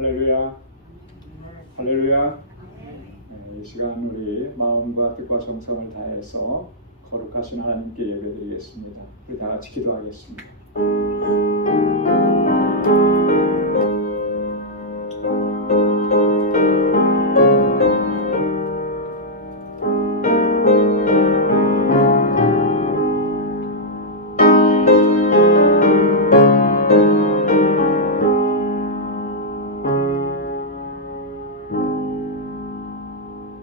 할렐루야. 할렐루야. 이 시간 우리 마음과 뜻과 정성을 다해서 거룩하신 하나님께 예배드리겠습니다. 우리 다 같이 기도하겠습니다.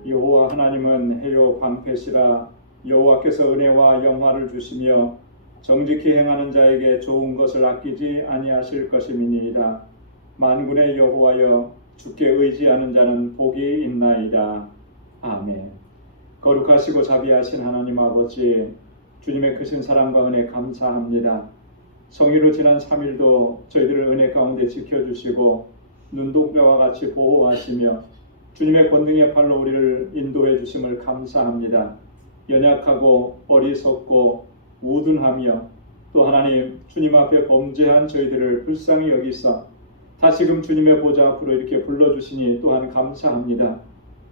여호와 하나님은 해요 방패시라. 여호와께서 은혜와 영화를 주시며 정직히 행하는 자에게 좋은 것을 아끼지 아니하실 것임이니이다. 만군의 여호와여, 주께 의지하는 자는 복이 있나이다. 아멘. 거룩하시고 자비하신 하나님 아버지, 주님의 크신 사랑과 은혜 감사합니다. 성일로 지난 3일도 저희들을 은혜 가운데 지켜주시고 눈동자와 같이 보호하시며 주님의 권능의 팔로 우리를 인도해 주심을 감사합니다. 연약하고 어리석고 우둔하며 또 하나님 주님 앞에 범죄한 저희들을 불쌍히 여기사 다시금 주님의 보좌 앞으로 이렇게 불러주시니 또한 감사합니다.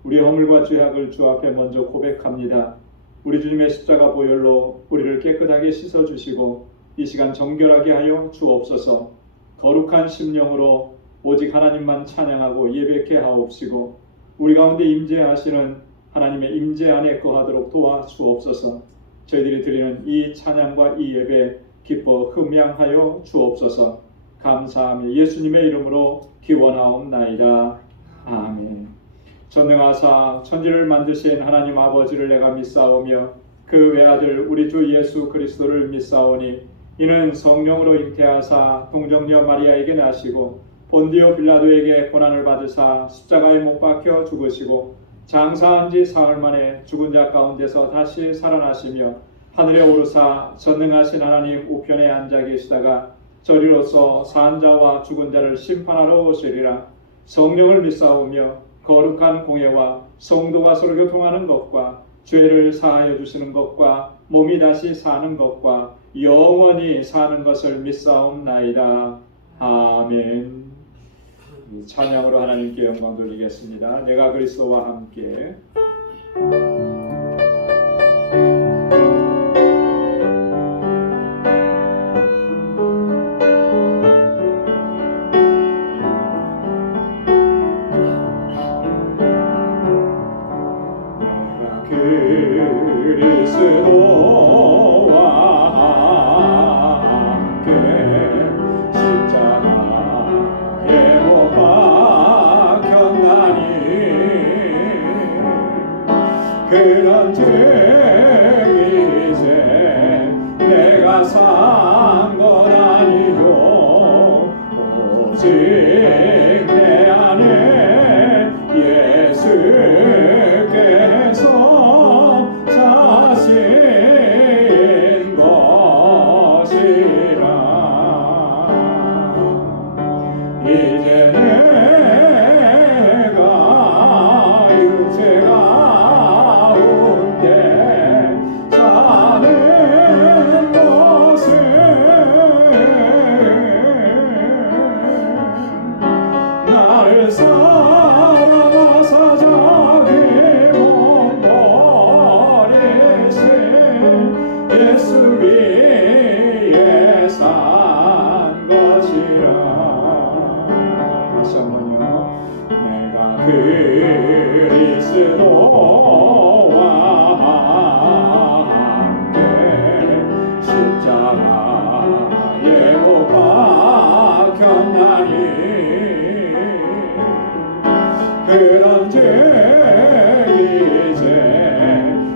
우리의 허물과 죄악을 주 앞에 먼저 고백합니다. 우리 주님의 십자가 보혈로 우리를 깨끗하게 씻어주시고 이 시간 정결하게 하여 주옵소서. 거룩한 심령으로 오직 하나님만 찬양하고 예배케 하옵시고 우리 가운데 임재하시는 하나님의 임재 안에 거하도록 도와주옵소서. 저희들이 드리는 이 찬양과 이 예배 기뻐 흠양하여 주옵소서. 감사하며 예수님의 이름으로 기원하옵나이다. 아멘. 전능하사 천지를 만드신 하나님 아버지를 내가 믿사오며 그 외아들 우리 주 예수 그리스도를 믿사오니 이는 성령으로 잉태하사 동정녀 마리아에게 나시고 본디오 빌라도에게 고난을 받으사 십자가에 못 박혀 죽으시고 장사한 지 사흘 만에 죽은 자 가운데서 다시 살아나시며 하늘에 오르사 전능하신 하나님 우편에 앉아 계시다가 저리로서 산 자와 죽은 자를 심판하러 오시리라. 성령을 믿사오며 거룩한 공예와 성도가 서로 교통하는 것과 죄를 사하여 주시는 것과 몸이 다시 사는 것과 영원히 사는 것을 믿사옵나이다. 아멘. 찬양으로 하나님께 영광 돌리겠습니다. 내가 그리스도와 함께. 그런즉 이제 내가 산 건 아니요 오직 내 안에 예수께서 사신 것이라. 이제 내가 육체가 나를 사랑하사 자기 몸 버리신 예수 위에 산 것이라. 다시 한번요. 내가 그리스도와 함께 십자가에 못 박혔나니 그런즉 이제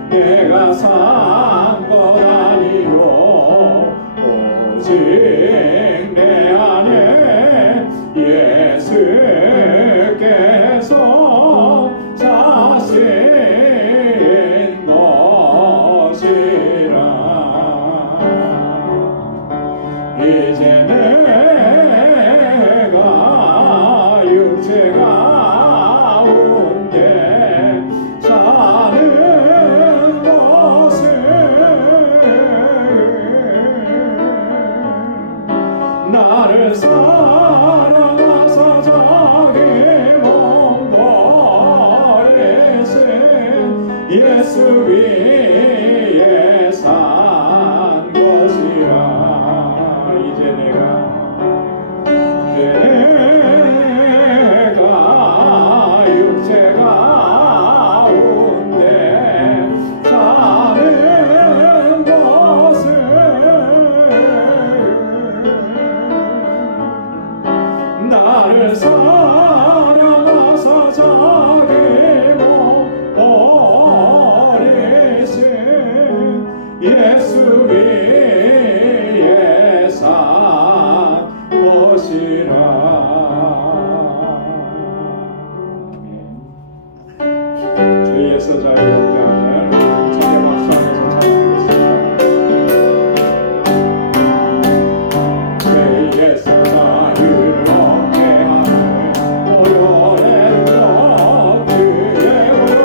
내가 산 건 아니요 오직 내 안에 예수께서 사신 것이라. 이제 내가 육체가 사는 것을 나를 사랑하사 자기 예수 위에 산 것이라. 이제 내가 육체 가운데 사는 것은 나를 사랑하사 자기 몸 버리신 예수 위에 산 것이라. 주 예수 자유롭게 하는 자의 박수하면서 찬양하겠습니다. 죄에서 자유롭게 하는 오열의 것 그의 오열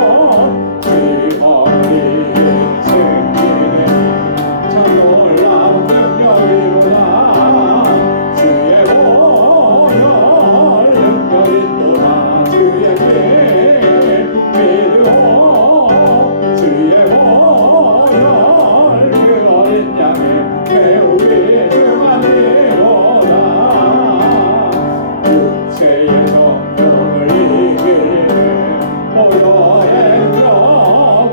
지원이 생기네. 참 놀라운 능력이로다. 주의 오열 능력이 또다. 주의 길 믿으오. 주의 오열 그 어린 양의 매우 귀중하니로다. 육체의 정욕을 이기는 오열의 력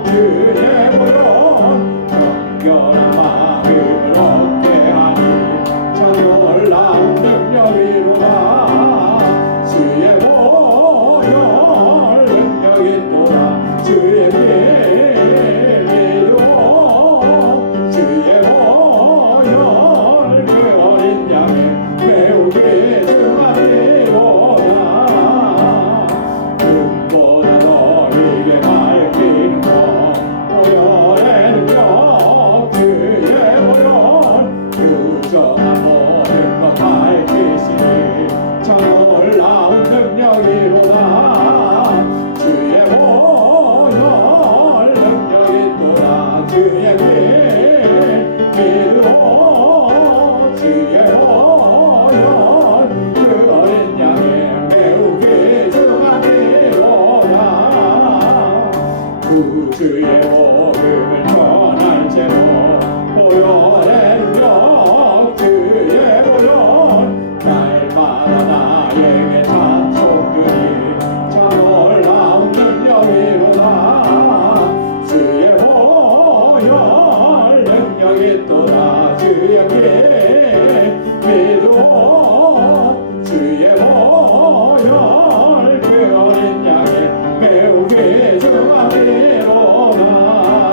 주의 오열 정결한 마음을 얻게 하니 참 놀라운 능력이로다. 주의 오열 능력이 또다. 주의 길 믿으오. 주의 오열 그 어린 양의 매우 귀중하니로다. 눈보다 너에게 밝히는 것 오열의 능력 주의 오열 유전한 모든 것 밝히시니 참 놀라운 능력이로다. 주의 오열 능력이 또다. 주의 길 믿으오. 주의 오열 그 어린 양의 매우 귀중하니로다. 구주의 복음을 전할지로 오열의 력 주의 오열 날마다 나에게 찬송주니 참 놀라운 능력이로다. 주의 오열 능력이 또다. 주의 길 믿으오. 주의 오열 그 어린 양의 매우 귀중하니로다.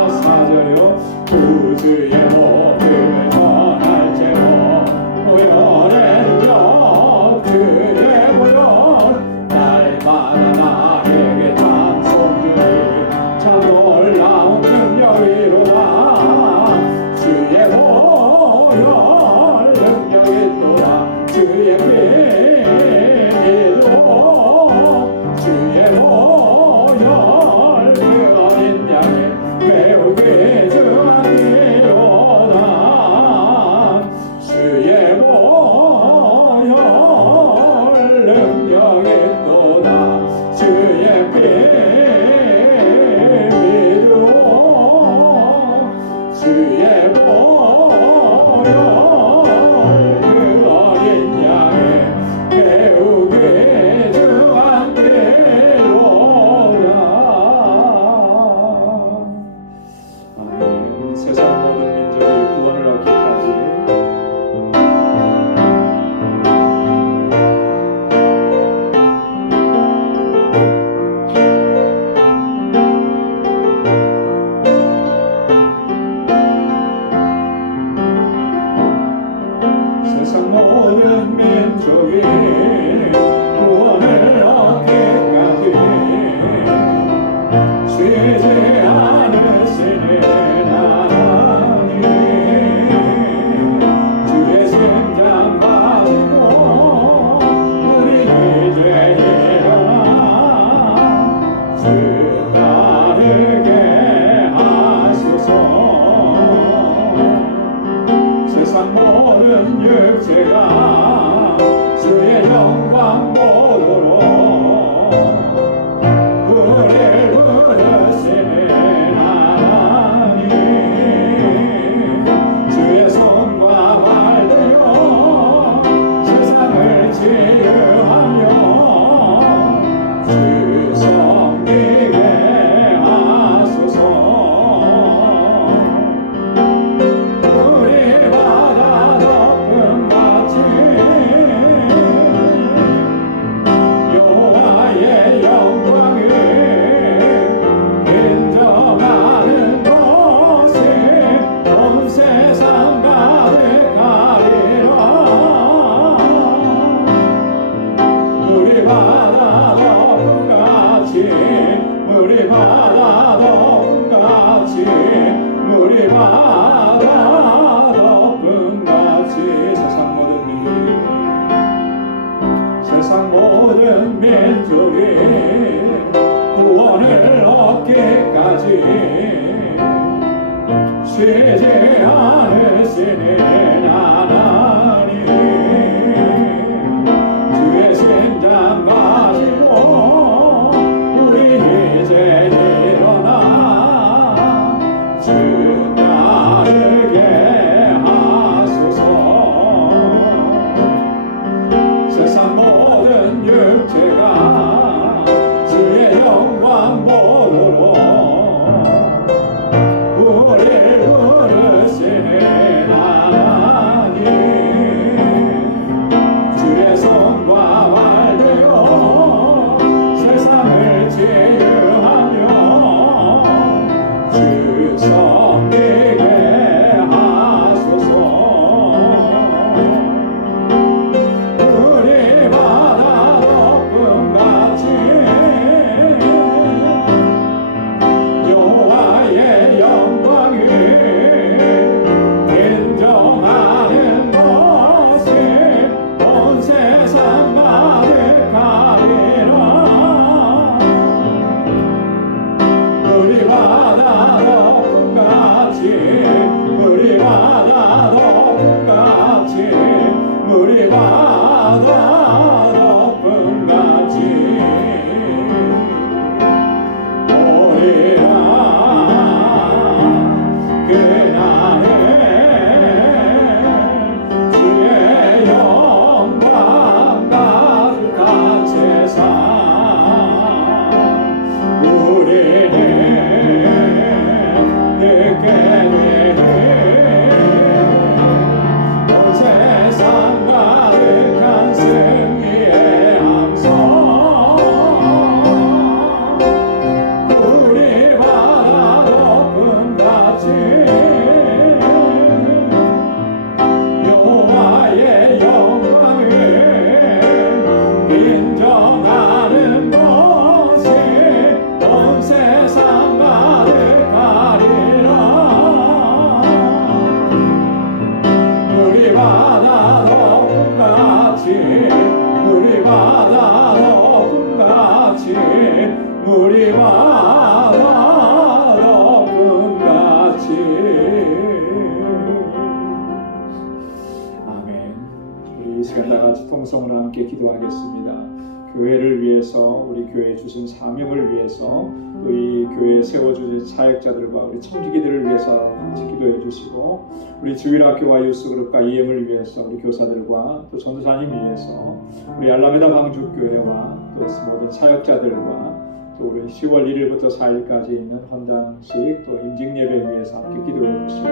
사절요 구주의 복음을 전할지로 오열의 력 주의 오열 날마다 나에게 찬송주니 참 놀라운 능력이로다. 주의 오열 능력이 또다. 주의 길 믿으오. 주의 오열 그 어린 양의 매우 귀중하니로다. 주의 오열 능력이 또다. 주의 길 믿으오. 주의 오열 그 어린 양의 매우 귀중한 대로다. 아멘. 세상 모든 민족이 구원을 얻기까지 세상 모든 민족이 구원을 얻기까지 쉬지 않으시는 하나님. 주의 심장 가지고 우리 이제 일어나 주 따르게 하소서. 세상 모든 육체가 주의 영광 보도록 우리를 부르시네. 바다 덮음같이 세상 모든 민족이 구원을 얻기까지 쉬지 않으시는 하나님, 주의 심장 가지고 우리 이제 일어나 주 따르게 하소서. 세상 모든 육체가 주의 영광 보도록 우리를 부르시는 하나님, 주의 손과 발되어 세상을 치유하며 주 섬기게 하소서. 우리 바다 덮음같이 여호와의 영광을 인정하는 것이 온 세상 가득하리라. 우리 바다 덮음같이 우리 바다 덮음같이 우리 바다 덮음같이 오리라. 그날에 주의 영광 가득한 세상 우리는 느끼게 되리. 온 세상 가득한 승리의 함성 우리 바다 덮음같이 여호와의 영광을 인정하는 것이 온 세상 가득하리라. 우리 바다 덮음같이 우리 바다 덮음같이 우리 바다 덮음같이. 아멘. 우리 이 시간 다 같이 통성으로 함께 기도하겠습니다. 교회를 위해서, 우리 교회에 주신 사명을 위해서, 또 이 교회에 세워주신 사역자들과 우리 청지기들을 위해서 같이 기도해 주시고, 우리 주일학교와 유스그룹과 EM을 위해서, 우리 교사들과 또 전도사님 위해서, 우리 알라메다 방주교회와 또 모든 사역자들과 또 우리 10월 1일부터 4일까지 있는 헌당식 또 임직예배 위해서 함께 기도해 주시고,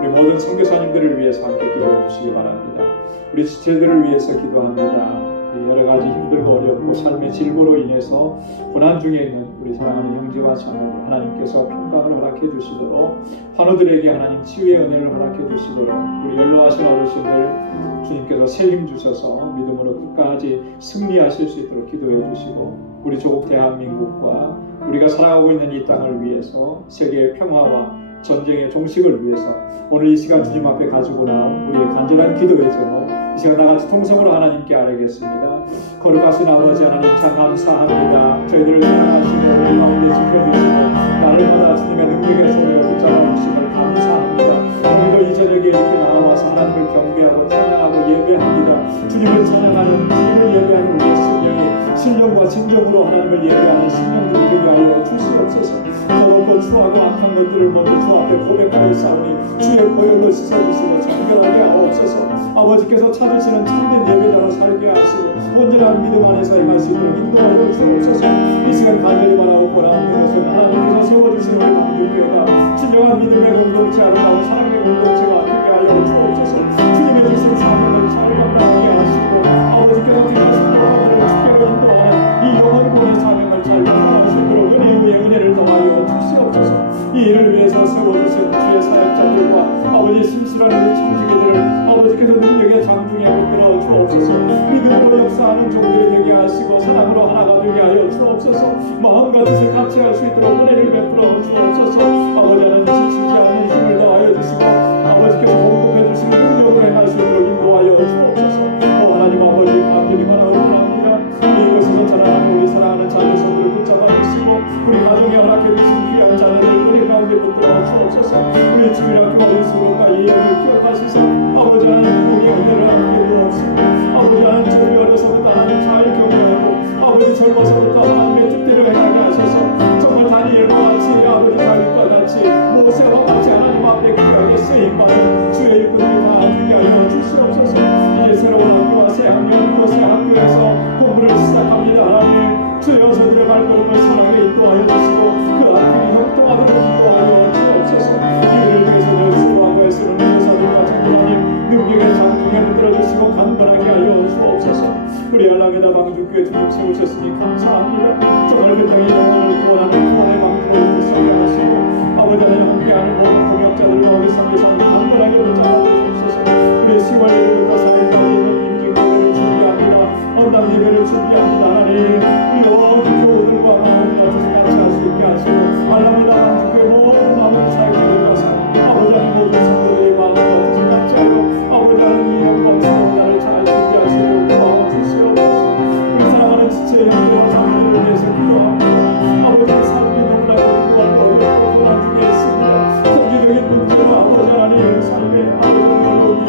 우리 모든 선교사님들을 위해서 함께 기도해 주시기 바랍니다. 우리 지체들을 위해서 기도합니다. 여러 가지 힘들고 어렵고 삶의 질고로 인해서 고난 중에 있는 우리 사랑하는 형제와 자매들 하나님께서 평강을 허락해 주시도록, 환우들에게 하나님 치유의 은혜를 허락해 주시도록, 우리 연로하신 어르신들 주님께서 새 힘 주셔서 믿음으로 끝까지 승리하실 수 있도록 기도해 주시고, 우리 조국 대한민국과 우리가 살아가고 있는 이 땅을 위해서 세계의 평화와 전쟁의 종식을 위해서 오늘 이 시간 주님 앞에 가지고 나온 우리의 간절한 기도의 제목, 이 시간 다 같이 통성으로 하나님께 아뢰겠습니다. 거룩하신 아버지 하나님 참 감사합니다. 저희들을 사랑하시고 우리 가운데 지켜주시고 날마다 주님의 능력의 손으로 붙잡아 주심을 감사합니다. 오늘도 이 저녁에 이렇게 나와서 하나님을 경배하고 찬양하고 예배합니다. 주님을 찬양하는, 주님을 예배하는 우리의 심령이 신령과 진정으로 하나님을 예배하는 심령들이 되게 하여 주시옵소서. 더럽고 추하고 악한 것들을 먼저 주 앞에 고백하였사오니 주의 보혈로 씻어주시고 정결하게 하옵소서. 아버지께서 찾으시는 참된 예배자로 살게 하시고 온전한 믿음 안에서 행할 수 있도록 인도하여 주옵소서. 이 시간 간절히 바라고 보라는 것은 하나님께서 세워주신 우리 방주교회가 진정한 믿음의 공동체, 아름다운 사랑의 공동체가 되게 하여 주옵소서. 주님의 주신 사명을 잘 감당하게 하시고 아버지께서 택하신 여러분들을 주께로 인도하는 이 영원군의 사명을 잘 감당할 수 있도록 은혜 위에 은혜를 더하여 주시옵소서. 이 일을 위해서 세워주신 주의 사역자들과 아버지 신실한 우리 청지기들을 아버지께서 능력의 장중에 붙들어 주옵소서. 믿음으로 역사하는 종들이 되게 하시고 사랑으로 하나가 되게 하여 주옵소서. 마음과 뜻을 같이 할 수 있도록 은혜를 베풀어 주옵소서. 아버지 하나님 지치지 않는 힘을 더하여 가운데 붙들어 주옵소서. 우리 주일학교와 일수로가 이 영을 기억하시서 아버지 하나님 공의 은혜를 함께 주옵소서. 아버지 하나님 저희 어려서부터 하나님 잘 경배하고 아버지 젊어서부터 하나님의 뜻대로 행하게 하셔서 정말 다니엘과 같이 아버지 다윗과 같이 모세와 같이 하나님 앞에 귀하게 쓰임받은 주의 일꾼들이 다 되게 하여 주시옵소서. 이제 새로운 학교와 새 학년 새 학교에서 공부를 시작합니다. 하나님 주여 저들의 발걸음을 선하게 인도하여 주시고 그 앞길이 형통하도록 인도하여 주옵소서. 이를 위해서 늘 수고하고 애쓰는 교사들과 장로님 능력의 장중에 붙들어주시고 강건하게 하여 주옵소서. 우리 알라메다 방주교회 주님 세우셨으니 감사합니다. 정말 그 땅의 영혼을 구원하는 구원의 방주로 서게 하시고 아버지 하나님 함께하는 모든 동역자들과 우리 상대상 강건하게 붙잡아 주옵소서. 우리 10월 1일부터 4일까지 있는 임직예배를 준비합니다. 언담 예배를 준비합니다. 하나님 우리 모든 교우들과 마음 같이 같이 할 수 있게 하시고 알라메다 방주교회 모든 마음을 사역자들 들어서 아버지 하나님 모든 성도들이 마음 같이 같이 하여 아버지 하나님 이 영광스러운 날을 잘 준비하시고 도와주시옵소서. 우리 사랑하는 지체의 형제와 자매들을 위해서 기도합니다. 아버지의 삶이 너무나 고통하고 어렵고 고난 중에 있습니다. 경제적인 문제와 아버지 하나님 삶의 아버지 어려움이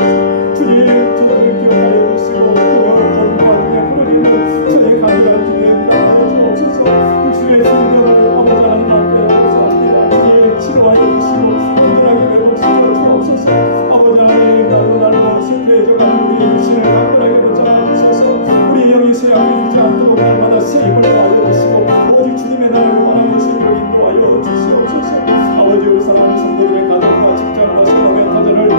주님 저들을 기억하여 주시고 그 어려움과 중에 부러지는 저의 간절한 기도에 나아여 주옵소서. 육신의 질병을 아버지 하나님 앞에 고소합니다. 주님 치료하여 주시고 온전하게 회복시켜 주옵소서. 아버지 하나님 날로 쇠퇴해져가는 우리 육신을 강건하게 붙잡아 주셔서 우리 영이 쇠약해지지 않도록 날마다 새 힘을 더하여 주시고 오직 주님의 나라를 원하는 것으로 인도하여 주시옵소서. 아버지 우리 사랑하는 성도들의 가정과 직장과 생업의 터전을 늘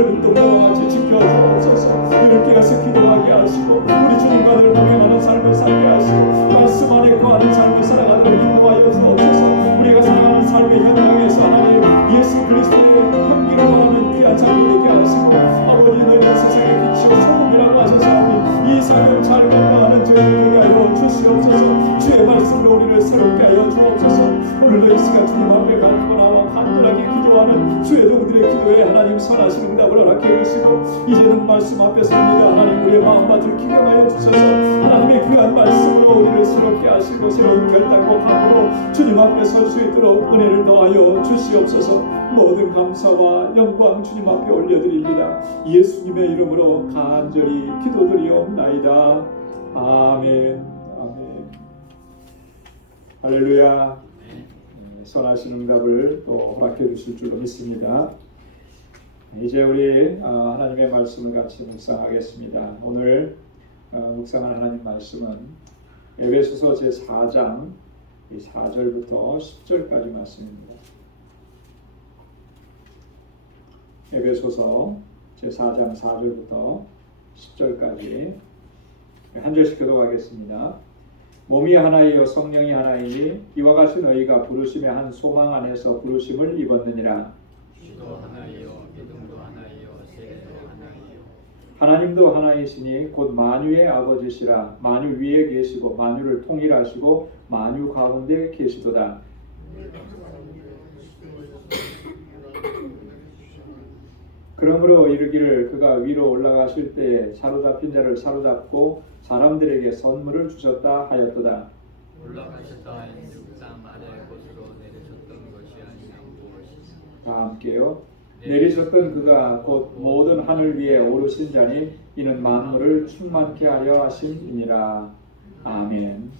운동과 같이 지켜주옵소서. 늘 깨어서 기도하게 하시고 우리 주님과 늘 동행하는 삶을 살게 하시고 말씀 안에 거하는 삶을 살아가도록 인도하여 주옵소서. 우리가 살아가는 삶의 현장에서 하나님 예수 그리스도의 향기를 원하는 귀한 삶이 되게 하시고 아버지 너희는 세상의 빛이요 소금이라고 하셨사오니 이 삶을 잘 감당하는 저희들 되게 하여 주시옵소서. 주의 말씀으로 우리를 새롭게 하여 주옵소서. 오늘도 이 시간 주님 앞에 갈고 나와 간절하게 기도하는 주의 종들의 기도에 하나님 선하신 응답을 허락해 주시고 이제는 말씀 앞에 섭니다. 하나님 우리의 마음을 들키게 하여 주셔서 하나님의 귀한 말씀으로 우리를 새롭게 하시고 새로운 결단과 각오로 주님 앞에 설 수 있도록 은혜를 더하여 주시옵소서. 모든 감사와 영광 주님 앞에 올려드립니다. 예수님의 이름으로 간절히 기도드리옵나이다. 아멘. 아멘. 할렐루야. 선하신 응답을 또 허락해 주실 줄로 믿습니다. 이제 우리 하나님의 말씀을 같이 묵상하겠습니다. 오늘 묵상할 하나님 말씀은 에베소서 제4장 4절부터 10절까지 말씀입니다. 에베소서 제4장 4절부터 10절까지 한 절씩 교독하겠습니다. 몸이 하나이요 성령이 하나이니 이와 같이 너희가 부르심의 한 소망 안에서 부르심을 입었느니라. 주도 하나이요 믿음도 하나이요 세례도 하나이요. 하나님도 하나이시니 곧 만유의 아버지시라. 만유 위에 계시고 만유를 통일하시고 만유 가운데 계시도다. 그러므로 이르기를 그가 위로 올라가실 때에 사로잡힌 자를 사로잡고 사람들에게 선물을 주셨다 하였도다. 올라가셨다 한즉 땅 아래 곳으로 내리셨던 것이 아니면 무엇이냐. 다 함께요. 내리셨던 그가 곧 모든 하늘 위에 오르신 자니 이는 만물을 충만케 하려 하심이니라. 아멘.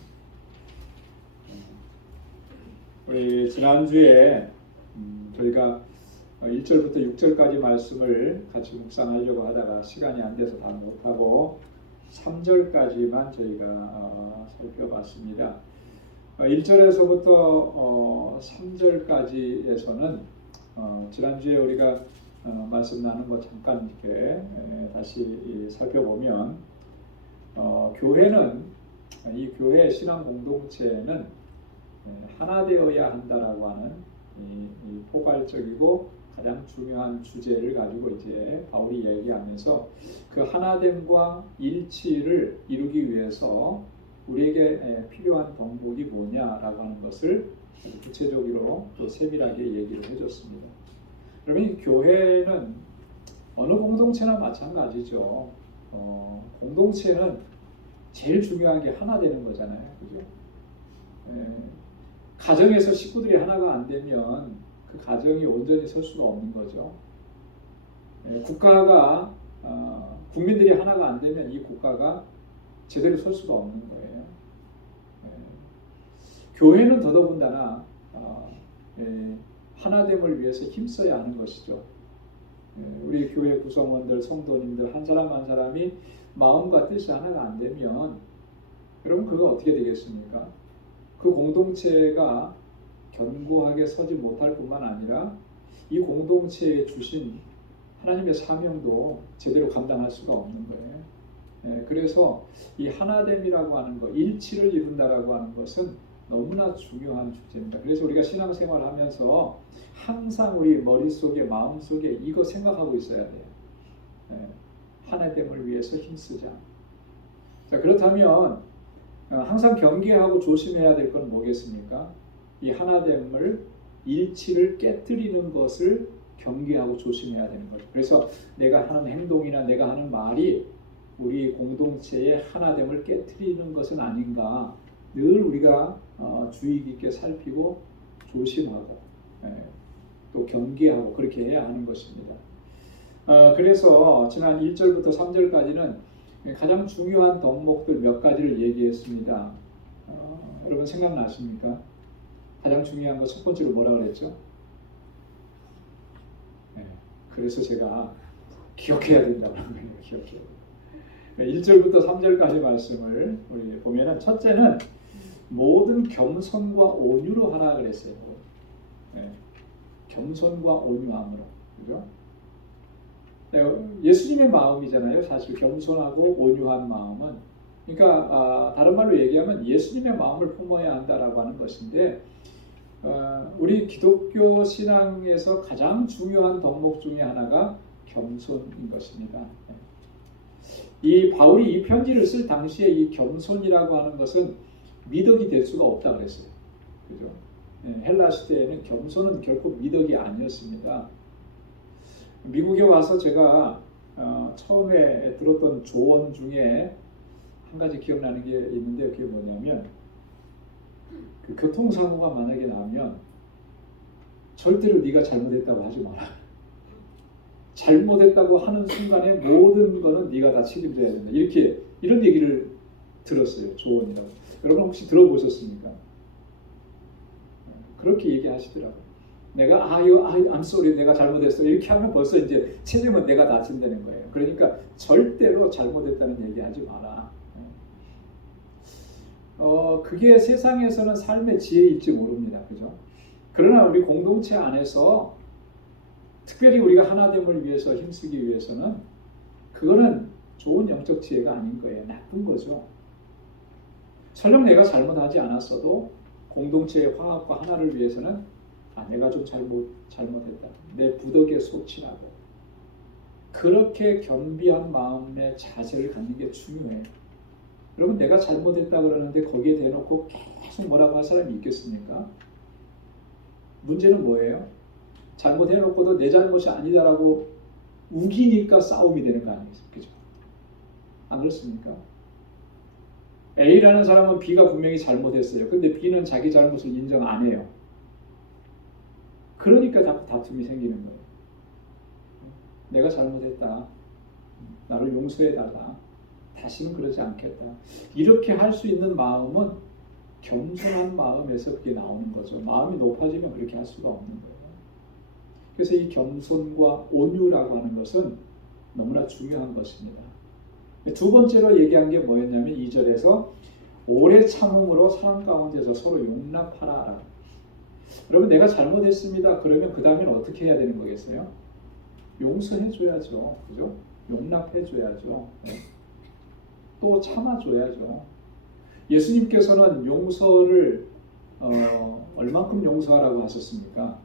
우리 지난주에 저희가 1절부터 6절까지 말씀을 같이 묵상하려고 하다가 시간이 안 돼서 다 못하고 3절까지만 저희가 살펴봤습니다. 1절에서부터 3절까지에서는 지난주에 우리가 말씀 나눈 거 잠깐 이렇게 다시 살펴보면 교회는 이 교회 신앙 공동체는 하나 되어야 한다라고 하는 이 포괄적이고 가장 중요한 주제를 가지고 이제 바울이 얘기하면서 그 하나됨과 일치를 이루기 위해서 우리에게 필요한 덕목이 뭐냐라고 하는 것을 구체적으로 또 세밀하게 얘기를 해줬습니다. 그러면 이 교회는 어느 공동체나 마찬가지죠. 공동체는 제일 중요한 게 하나 되는 거잖아요, 그죠? 가정에서 식구들이 하나가 안 되면 그 가정이 온전히 설 수가 없는 거죠. 국가가 국민들이 하나가 안 되면 이 국가가 제대로 설 수가 없는 거예요. 교회는 더더군다나 하나됨을 위해서 힘써야 하는 것이죠. 우리 교회 구성원들, 성도님들 한 사람 한 사람이 마음과 뜻이 하나가 안 되면 여러분 그거 어떻게 되겠습니까? 그 공동체가 견고하게 서지 못할 뿐만 아니라 이 공동체에 주신 하나님의 사명도 제대로 감당할 수가 없는 거예요. 그래서 이 하나됨이라고 하는 것, 일치를 이룬다라고 하는 것은 너무나 중요한 주제입니다. 그래서 우리가 신앙생활을 하면서 항상 우리 머릿속에 마음속에 이거 생각하고 있어야 돼요. 하나됨을 위해서 힘쓰자. 자, 그렇다면 항상 경계하고 조심해야 될 건 뭐겠습니까? 이 하나됨을 일치를 깨뜨리는 것을 경계하고 조심해야 되는 거죠. 그래서 내가 하는 행동이나 내가 하는 말이 우리 공동체의 하나됨을 깨뜨리는 것은 아닌가 늘 우리가 주의 깊게 살피고 조심하고 또 경계하고 그렇게 해야 하는 것입니다. 그래서 지난 1절부터 3절까지는 가장 중요한 덕목들 몇 가지를 얘기했습니다. 여러분 생각나십니까? 가장 중요한 거 첫 번째로 뭐라 그랬죠? 그래서 제가 기억해야 된다고 하는 거예요. 기억해야 돼요. 1절부터 3절까지 말씀을 우리 보면은 첫째는 모든 겸손과 온유로 하라 그랬어요. 겸손과 온유함으로. 그죠? 예수님의 마음이잖아요. 사실 겸손하고 온유한 마음은. 그러니까 다른 말로 얘기하면 예수님의 마음을 품어야 한다라고 하는 것인데 우리 기독교 신앙에서 가장 중요한 덕목 중에 하나가 겸손인 것입니다. 이 바울이 이 편지를 쓸 당시에 이 겸손이라고 하는 것은 미덕이 될 수가 없다 그랬어요. 그죠? 헬라 시대에는 겸손은 결코 미덕이 아니었습니다. 미국에 와서 제가 처음에 들었던 조언 중에 한 가지 기억나는 게 있는데 그게 뭐냐면 그 교통사고가 만약에 나면 절대로 네가 잘못했다고 하지 마라. 잘못했다고 하는 순간에 모든 거는 네가 다 책임져야 된다. 이런 얘기를 들었어요. 조언이라고. 여러분 혹시 들어보셨습니까? 그렇게 얘기하시더라고요. 내가 I'm sorry, 내가 잘못했어. 이렇게 하면 벌써 이제 책임은 내가 다 진다는 거예요. 그러니까 절대로 잘못했다는 얘기하지 마라. 그게 세상에서는 삶의 지혜일지 모릅니다. 그죠? 그러나 우리 공동체 안에서 특별히 우리가 하나됨을 위해서 힘쓰기 위해서는 그거는 좋은 영적 지혜가 아닌 거예요. 나쁜 거죠. 설령 내가 잘못하지 않았어도 공동체의 화합과 하나를 위해서는 내가 좀 잘못했다. 내 부덕에 속치라고. 그렇게 겸비한 마음의 자세를 갖는 게 중요해요. 여러분 내가 잘못했다 그러는데 거기에 대놓고 계속 뭐라고 할 사람이 있겠습니까? 문제는 뭐예요? 잘못해놓고도 내 잘못이 아니다라고 우기니까 싸움이 되는 거 아니겠습니까? 그죠? 안 그렇습니까? A라는 사람은 B가 분명히 잘못했어요. 근데 B는 자기 잘못을 인정 안 해요. 그러니까 자꾸 다툼이 생기는 거예요. 내가 잘못했다. 나를 용서해달라. 다시는 그러지 않겠다. 이렇게 할 수 있는 마음은 겸손한 마음에서 그게 나오는 거죠. 마음이 높아지면 그렇게 할 수가 없는 거예요. 그래서 이 겸손과 온유라고 하는 것은 너무나 중요한 것입니다. 두 번째로 얘기한 게 뭐였냐면 2절에서 오래 참음으로 사람 가운데서 서로 용납하라. 여러분 내가 잘못했습니다. 그러면 그 다음에는 어떻게 해야 되는 거겠어요? 용서해줘야죠. 그죠? 용납해줘야죠. 또 참아줘야죠. 예수님께서는 용서를 얼만큼 용서하라고 하셨습니까?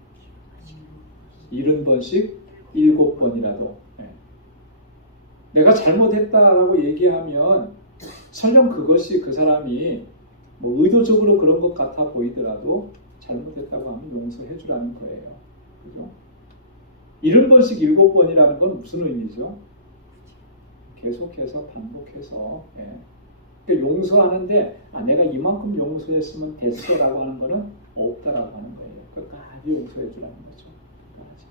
70번씩 7번이라도. 내가 잘못했다라고 얘기하면 설령 그것이 그 사람이 뭐 의도적으로 그런 것 같아 보이더라도 잘못했다고 하면 용서해 주라는 거예요. 그죠? 70번씩 7번이라는 건 무슨 의미죠? 계속해서 반복해서 그러니까 용서하는데 내가 이만큼 용서했으면 됐어라고 하는 거는 없다라고 하는 거예요. 끝까지 용서해 주라는 거죠. 끝까지.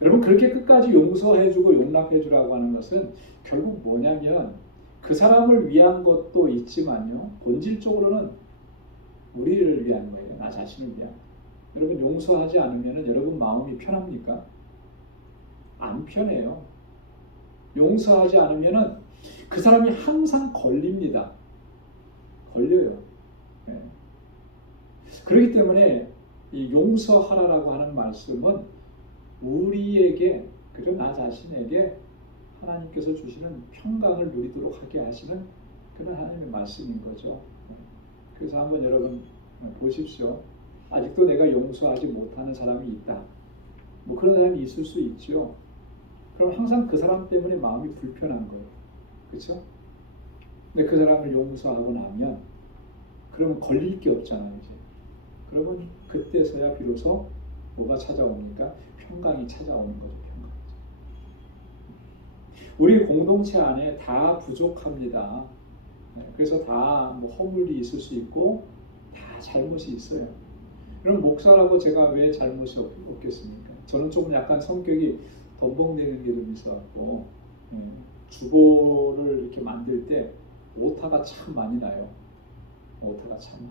여러분 그렇게 끝까지 용서해 주고 용납해 주라고 하는 것은 결국 뭐냐면 그 사람을 위한 것도 있지만요. 본질적으로는 우리를 위한 거예요. 나 자신을 위한. 여러분 용서하지 않으면 여러분 마음이 편합니까? 안 편해요. 용서하지 않으면 그 사람이 항상 걸립니다. 걸려요. 네. 그렇기 때문에 이 용서하라라고 하는 말씀은 우리에게, 그저 나 자신에게 하나님께서 주시는 평강을 누리도록 하게 하시는 그런 하나님의 말씀인 거죠. 그래서 한번 여러분 보십시오. 아직도 내가 용서하지 못하는 사람이 있다. 뭐 그런 사람이 있을 수 있죠. 그럼 항상 그 사람 때문에 마음이 불편한 거예요. 그렇죠? 근데 그 사람을 용서하고 나면 그러면 걸릴 게 없잖아요. 이제. 그러면 그때서야 비로소 뭐가 찾아옵니까? 평강이 찾아오는 거죠. 평강. 우리 공동체 안에 다 부족합니다. 그래서 다 뭐 허물이 있을 수 있고 다 잘못이 있어요. 그럼 목사라고 제가 왜 잘못이 없겠습니까? 저는 좀 약간 성격이 덤벙대는 게 좀 있어갖고 주보를 이렇게 만들 때 오타가 참 많이 나요. 오타가 참.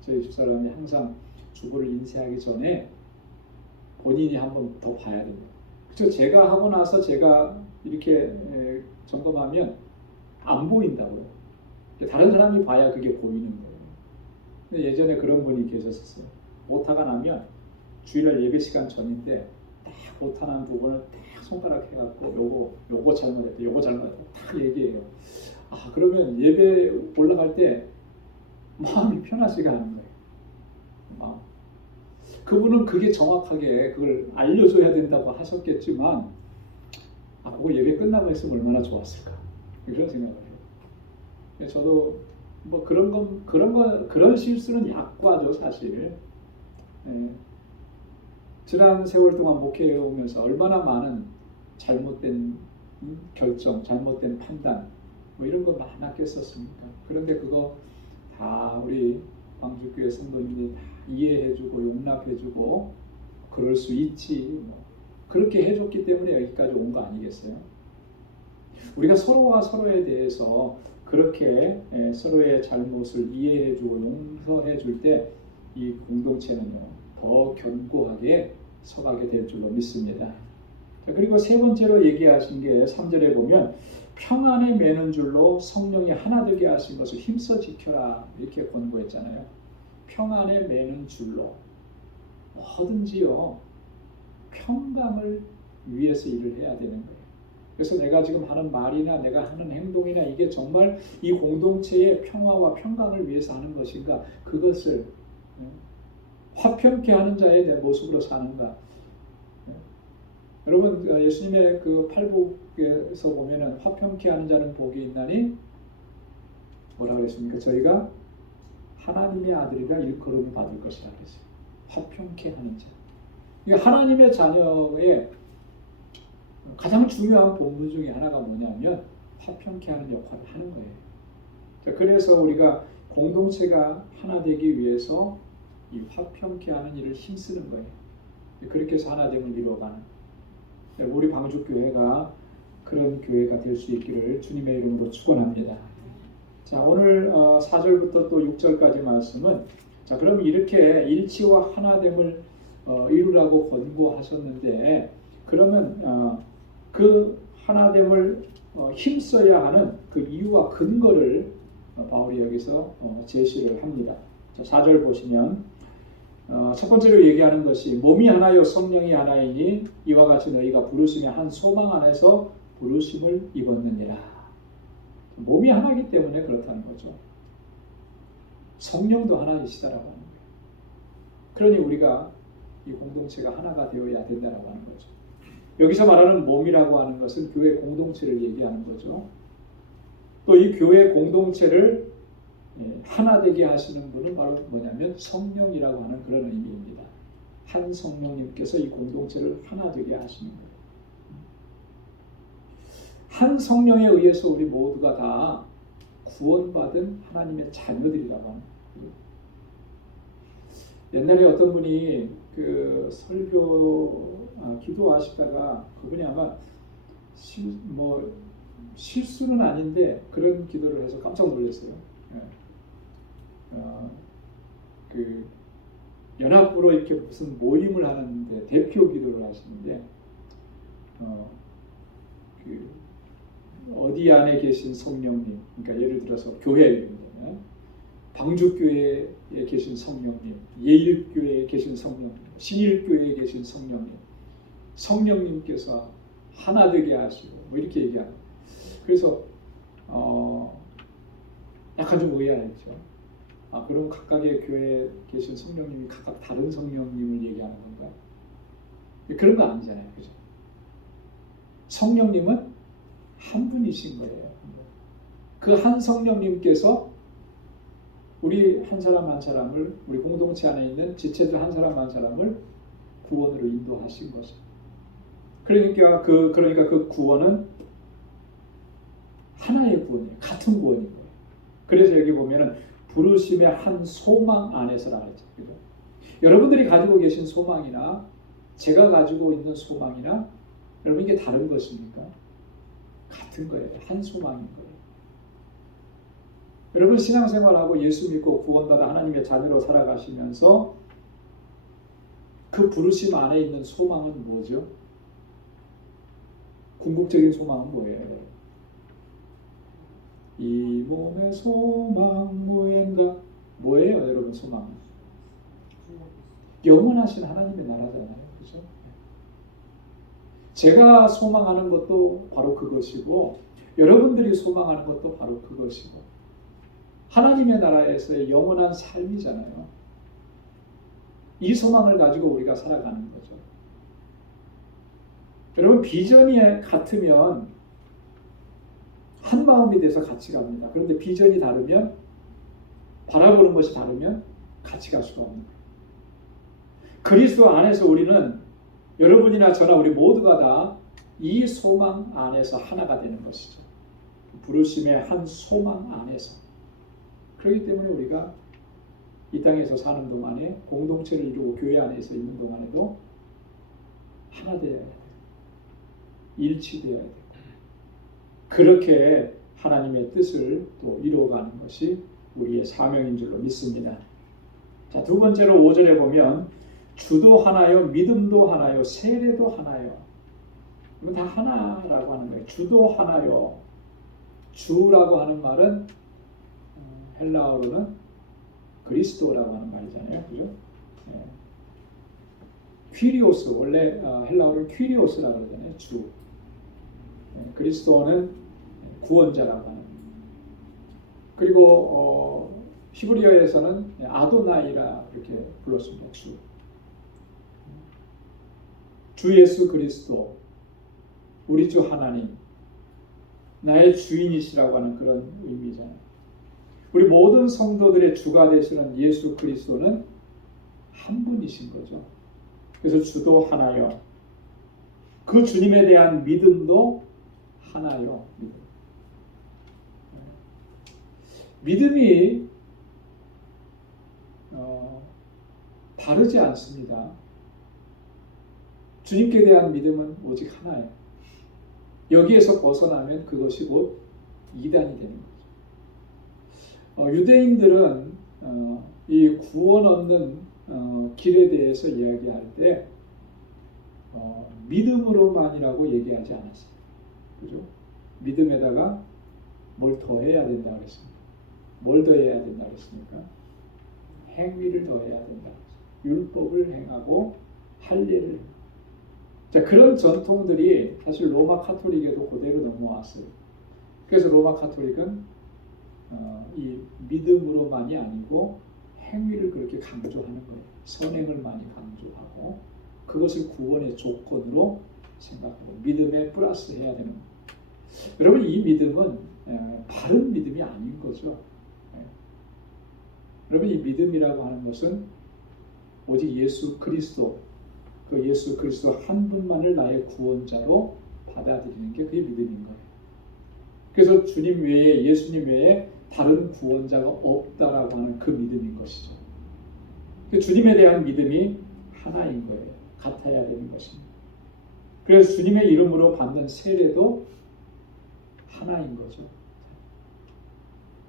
저희 집사람이 항상 주보를 인쇄하기 전에 본인이 한번 더 봐야 됩니다. 그쵸? 제가 하고 나서 제가 이렇게 점검하면 안 보인다고요. 다른 사람이 봐야 그게 보이는 거예요. 근데 예전에 그런 분이 계셨었어요. 오타가 나면 주일날 예배 시간 전인데 딱 오타 난 부분을 딱 손가락 해갖고 요거 잘못했다, 요거 잘못했다 딱 얘기해요. 아 그러면 예배 올라갈 때 마음이 편하지가 않은 거예요. 마음. 그분은 그게 정확하게 그걸 알려줘야 된다고 하셨겠지만 그거 예배 끝나고 했으면 얼마나 좋았을까 그런 생각을 해요. 저도 뭐 그런 실수는 약과죠 사실. 지난 세월 동안 목회해 오면서 얼마나 많은 잘못된 결정, 잘못된 판단 뭐 이런 거 많았겠었습니까? 그런데 그거 다 우리 광주교회 성도님들이 다 이해해주고 용납해주고 그럴 수 있지 뭐. 그렇게 해줬기 때문에 여기까지 온 거 아니겠어요? 우리가 서로가 서로에 대해서 그렇게 서로의 잘못을 이해해주고 용서해줄 때 이 공동체는요 더 견고하게 서가게 될 줄로 믿습니다. 자, 그리고 세 번째로 얘기하신 게 3절에 보면 평안에 매는 줄로 성령이 하나 되게 하신 것을 힘써 지켜라 이렇게 권고했잖아요. 평안에 매는 줄로 뭐든지요 평강을 위해서 일을 해야 되는 거예요. 그래서 내가 지금 하는 말이나 내가 하는 행동이나 이게 정말 이 공동체의 평화와 평강을 위해서 하는 것인가 그것을 화평케 하는 자의 내 모습으로 사는가. 여러분 예수님의 그 팔복에서 보면은 화평케 하는 자는 복이 있나니 뭐라고 그랬습니까? 저희가 하나님의 아들이라 일컬음을 받을 것이라 그랬어요. 화평케 하는 자. 그러니까 하나님의 자녀의 가장 중요한 본분 중에 하나가 뭐냐면 화평케 하는 역할을 하는 거예요. 자, 그래서 우리가 공동체가 하나 되기 위해서 이 화평케 하는 일을 힘쓰는 거예요. 그렇게 해서 하나됨을 이루어가는. 우리 방주교회가 그런 교회가 될 수 있기를 주님의 이름으로 축원합니다. 자, 오늘 4절부터 또 6절까지 말씀은 자, 그럼 이렇게 일치와 하나됨을 이루라고 권고하셨는데 그러면 그 하나됨을 힘써야 하는 그 이유와 근거를 바울이 여기서 제시를 합니다. 자, 4절 보시면 첫 번째로 얘기하는 것이 몸이 하나요 성령이 하나이니 이와 같이 너희가 부르심의 한 소망 안에서 부르심을 입었느니라. 몸이 하나이기 때문에 그렇다는 거죠. 성령도 하나이시다라고 하는 거예요. 그러니 우리가 이 공동체가 하나가 되어야 된다라고 하는 거죠. 여기서 말하는 몸이라고 하는 것은 교회 공동체를 얘기하는 거죠. 또 이 교회 공동체를 하나 되게 하시는 분은 바로 뭐냐면 성령이라고 하는 그런 의미입니다. 한 성령님께서 이 공동체를 하나 되게 하시는 거예요. 한 성령에 의해서 우리 모두가 다 구원받은 하나님의 자녀들이라고 하는 거예요. 옛날에 어떤 분이 그 기도하시다가 그분이 아마 실수는 아닌데 그런 기도를 해서 깜짝 놀랐어요. 예. 그 연합으로 이렇게 무슨 모임을 하는데 대표 기도를 하시는데 그 어디 안에 계신 성령님, 그러니까 예를 들어서 교회 이름이면 방주교회에 계신 성령님, 예일교회에 계신 성령님, 신일교회에 계신 성령님, 성령님께서 하나 되게 하시고 뭐 이렇게 얘기합니다. 그래서 약간 좀 의아했죠. 그럼 각각의 교회에 계신 성령님이 각각 다른 성령님을 얘기하는 건가? 그런 거 아니잖아요, 그죠? 성령님은 한 분이신 거예요. 그 한 성령님께서 우리 한 사람 한 사람을, 우리 공동체 안에 있는 지체들 한 사람 한 사람을 구원으로 인도하신 거죠. 그러니까 그 구원은 하나의 구원이에요. 같은 구원인 거예요. 그래서 여기 보면은 부르심의 한 소망 안에서라 했죠. 그죠? 여러분들이 가지고 계신 소망이나 제가 가지고 있는 소망이나 여러분 이게 다른 것입니까? 같은 거예요. 한 소망인 거예요. 여러분 신앙생활하고 예수 믿고 구원받아 하나님의 자녀로 살아가시면서 그 부르심 안에 있는 소망은 뭐죠? 궁극적인 소망은 뭐예요? 이 몸의 소망 무엔가? 뭐예요, 여러분 소망은? 영원하신 하나님의 나라잖아요, 그렇죠? 제가 소망하는 것도 바로 그것이고, 여러분들이 소망하는 것도 바로 그것이고, 하나님의 나라에서의 영원한 삶이잖아요. 이 소망을 가지고 우리가 살아가는 거죠. 여러분 비전이 같으면 한 마음이 돼서 같이 갑니다. 그런데 비전이 다르면, 바라보는 것이 다르면 같이 갈 수가 없는 거예요. 그리스도 안에서 우리는, 여러분이나 저나 우리 모두가 다 이 소망 안에서 하나가 되는 것이죠. 부르심의 한 소망 안에서. 그렇기 때문에 우리가 이 땅에서 사는 동안에, 공동체를 이루고 교회 안에서 있는 동안에도 하나 되어야 돼요. 일치되어야 돼요. 그렇게 하나님의 뜻을 또 이루어가는 것이 우리의 사명인 줄로 믿습니다. 자, 두 번째로 5절에 보면 주도 하나요, 믿음도 하나요, 세례도 하나요. 이건 다 하나라고 하는 거예요. 주도 하나요. 주라고 하는 말은 헬라어로는 그리스도라고 하는 말이잖아요, 그죠? 퀴리오스, 원래 헬라어로는 퀴리오스라고 그러잖아요, 주. 그리스도는 구원자라고 하는. 그리고 히브리어에서는 아도나이라 이렇게 불렀습니다. 주 예수 그리스도, 우리 주 하나님, 나의 주인이시라고 하는 그런 의미잖아요. 우리 모든 성도들의 주가 되시는 예수 그리스도는 한 분이신 거죠. 그래서 주도 하나요. 그 주님에 대한 믿음도 하나요. 믿음이 다르지 않습니다. 주님께 대한 믿음은 오직 하나예요. 여기에서 벗어나면 그것이 곧 이단이 되는 거죠. 유대인들은 이 구원 얻는 길에 대해서 이야기할 때 믿음으로만이라고 얘기하지 않았어요. 그죠? 믿음에다가 뭘 더해야 된다 그랬습니다. 뭘 더해야 된다 그랬습니까? 행위를 더해야 된다. 율법을 행하고 할례를. 자, 그런 전통들이 사실 로마 카톨릭에도 그대로 넘어왔어요. 그래서 로마 카톨릭은 이 믿음으로만이 아니고 행위를 그렇게 강조하는 거예요. 선행을 많이 강조하고 그것을 구원의 조건으로 생각하고 믿음에 플러스해야 되는 거예요. 여러분 이 믿음은 바른 믿음이 아닌 거죠. 여러분 이 믿음이라고 하는 것은 오직 예수 그리스도, 그 예수 그리스도 한 분만을 나의 구원자로 받아들이는 게 그게 믿음인 거예요. 그래서 주님 외에, 예수님 외에 다른 구원자가 없다라고 하는 그 믿음인 것이죠. 주님에 대한 믿음이 하나인 거예요. 같아야 되는 것입니다. 그래서 주님의 이름으로 받는 세례도 하나인 거죠.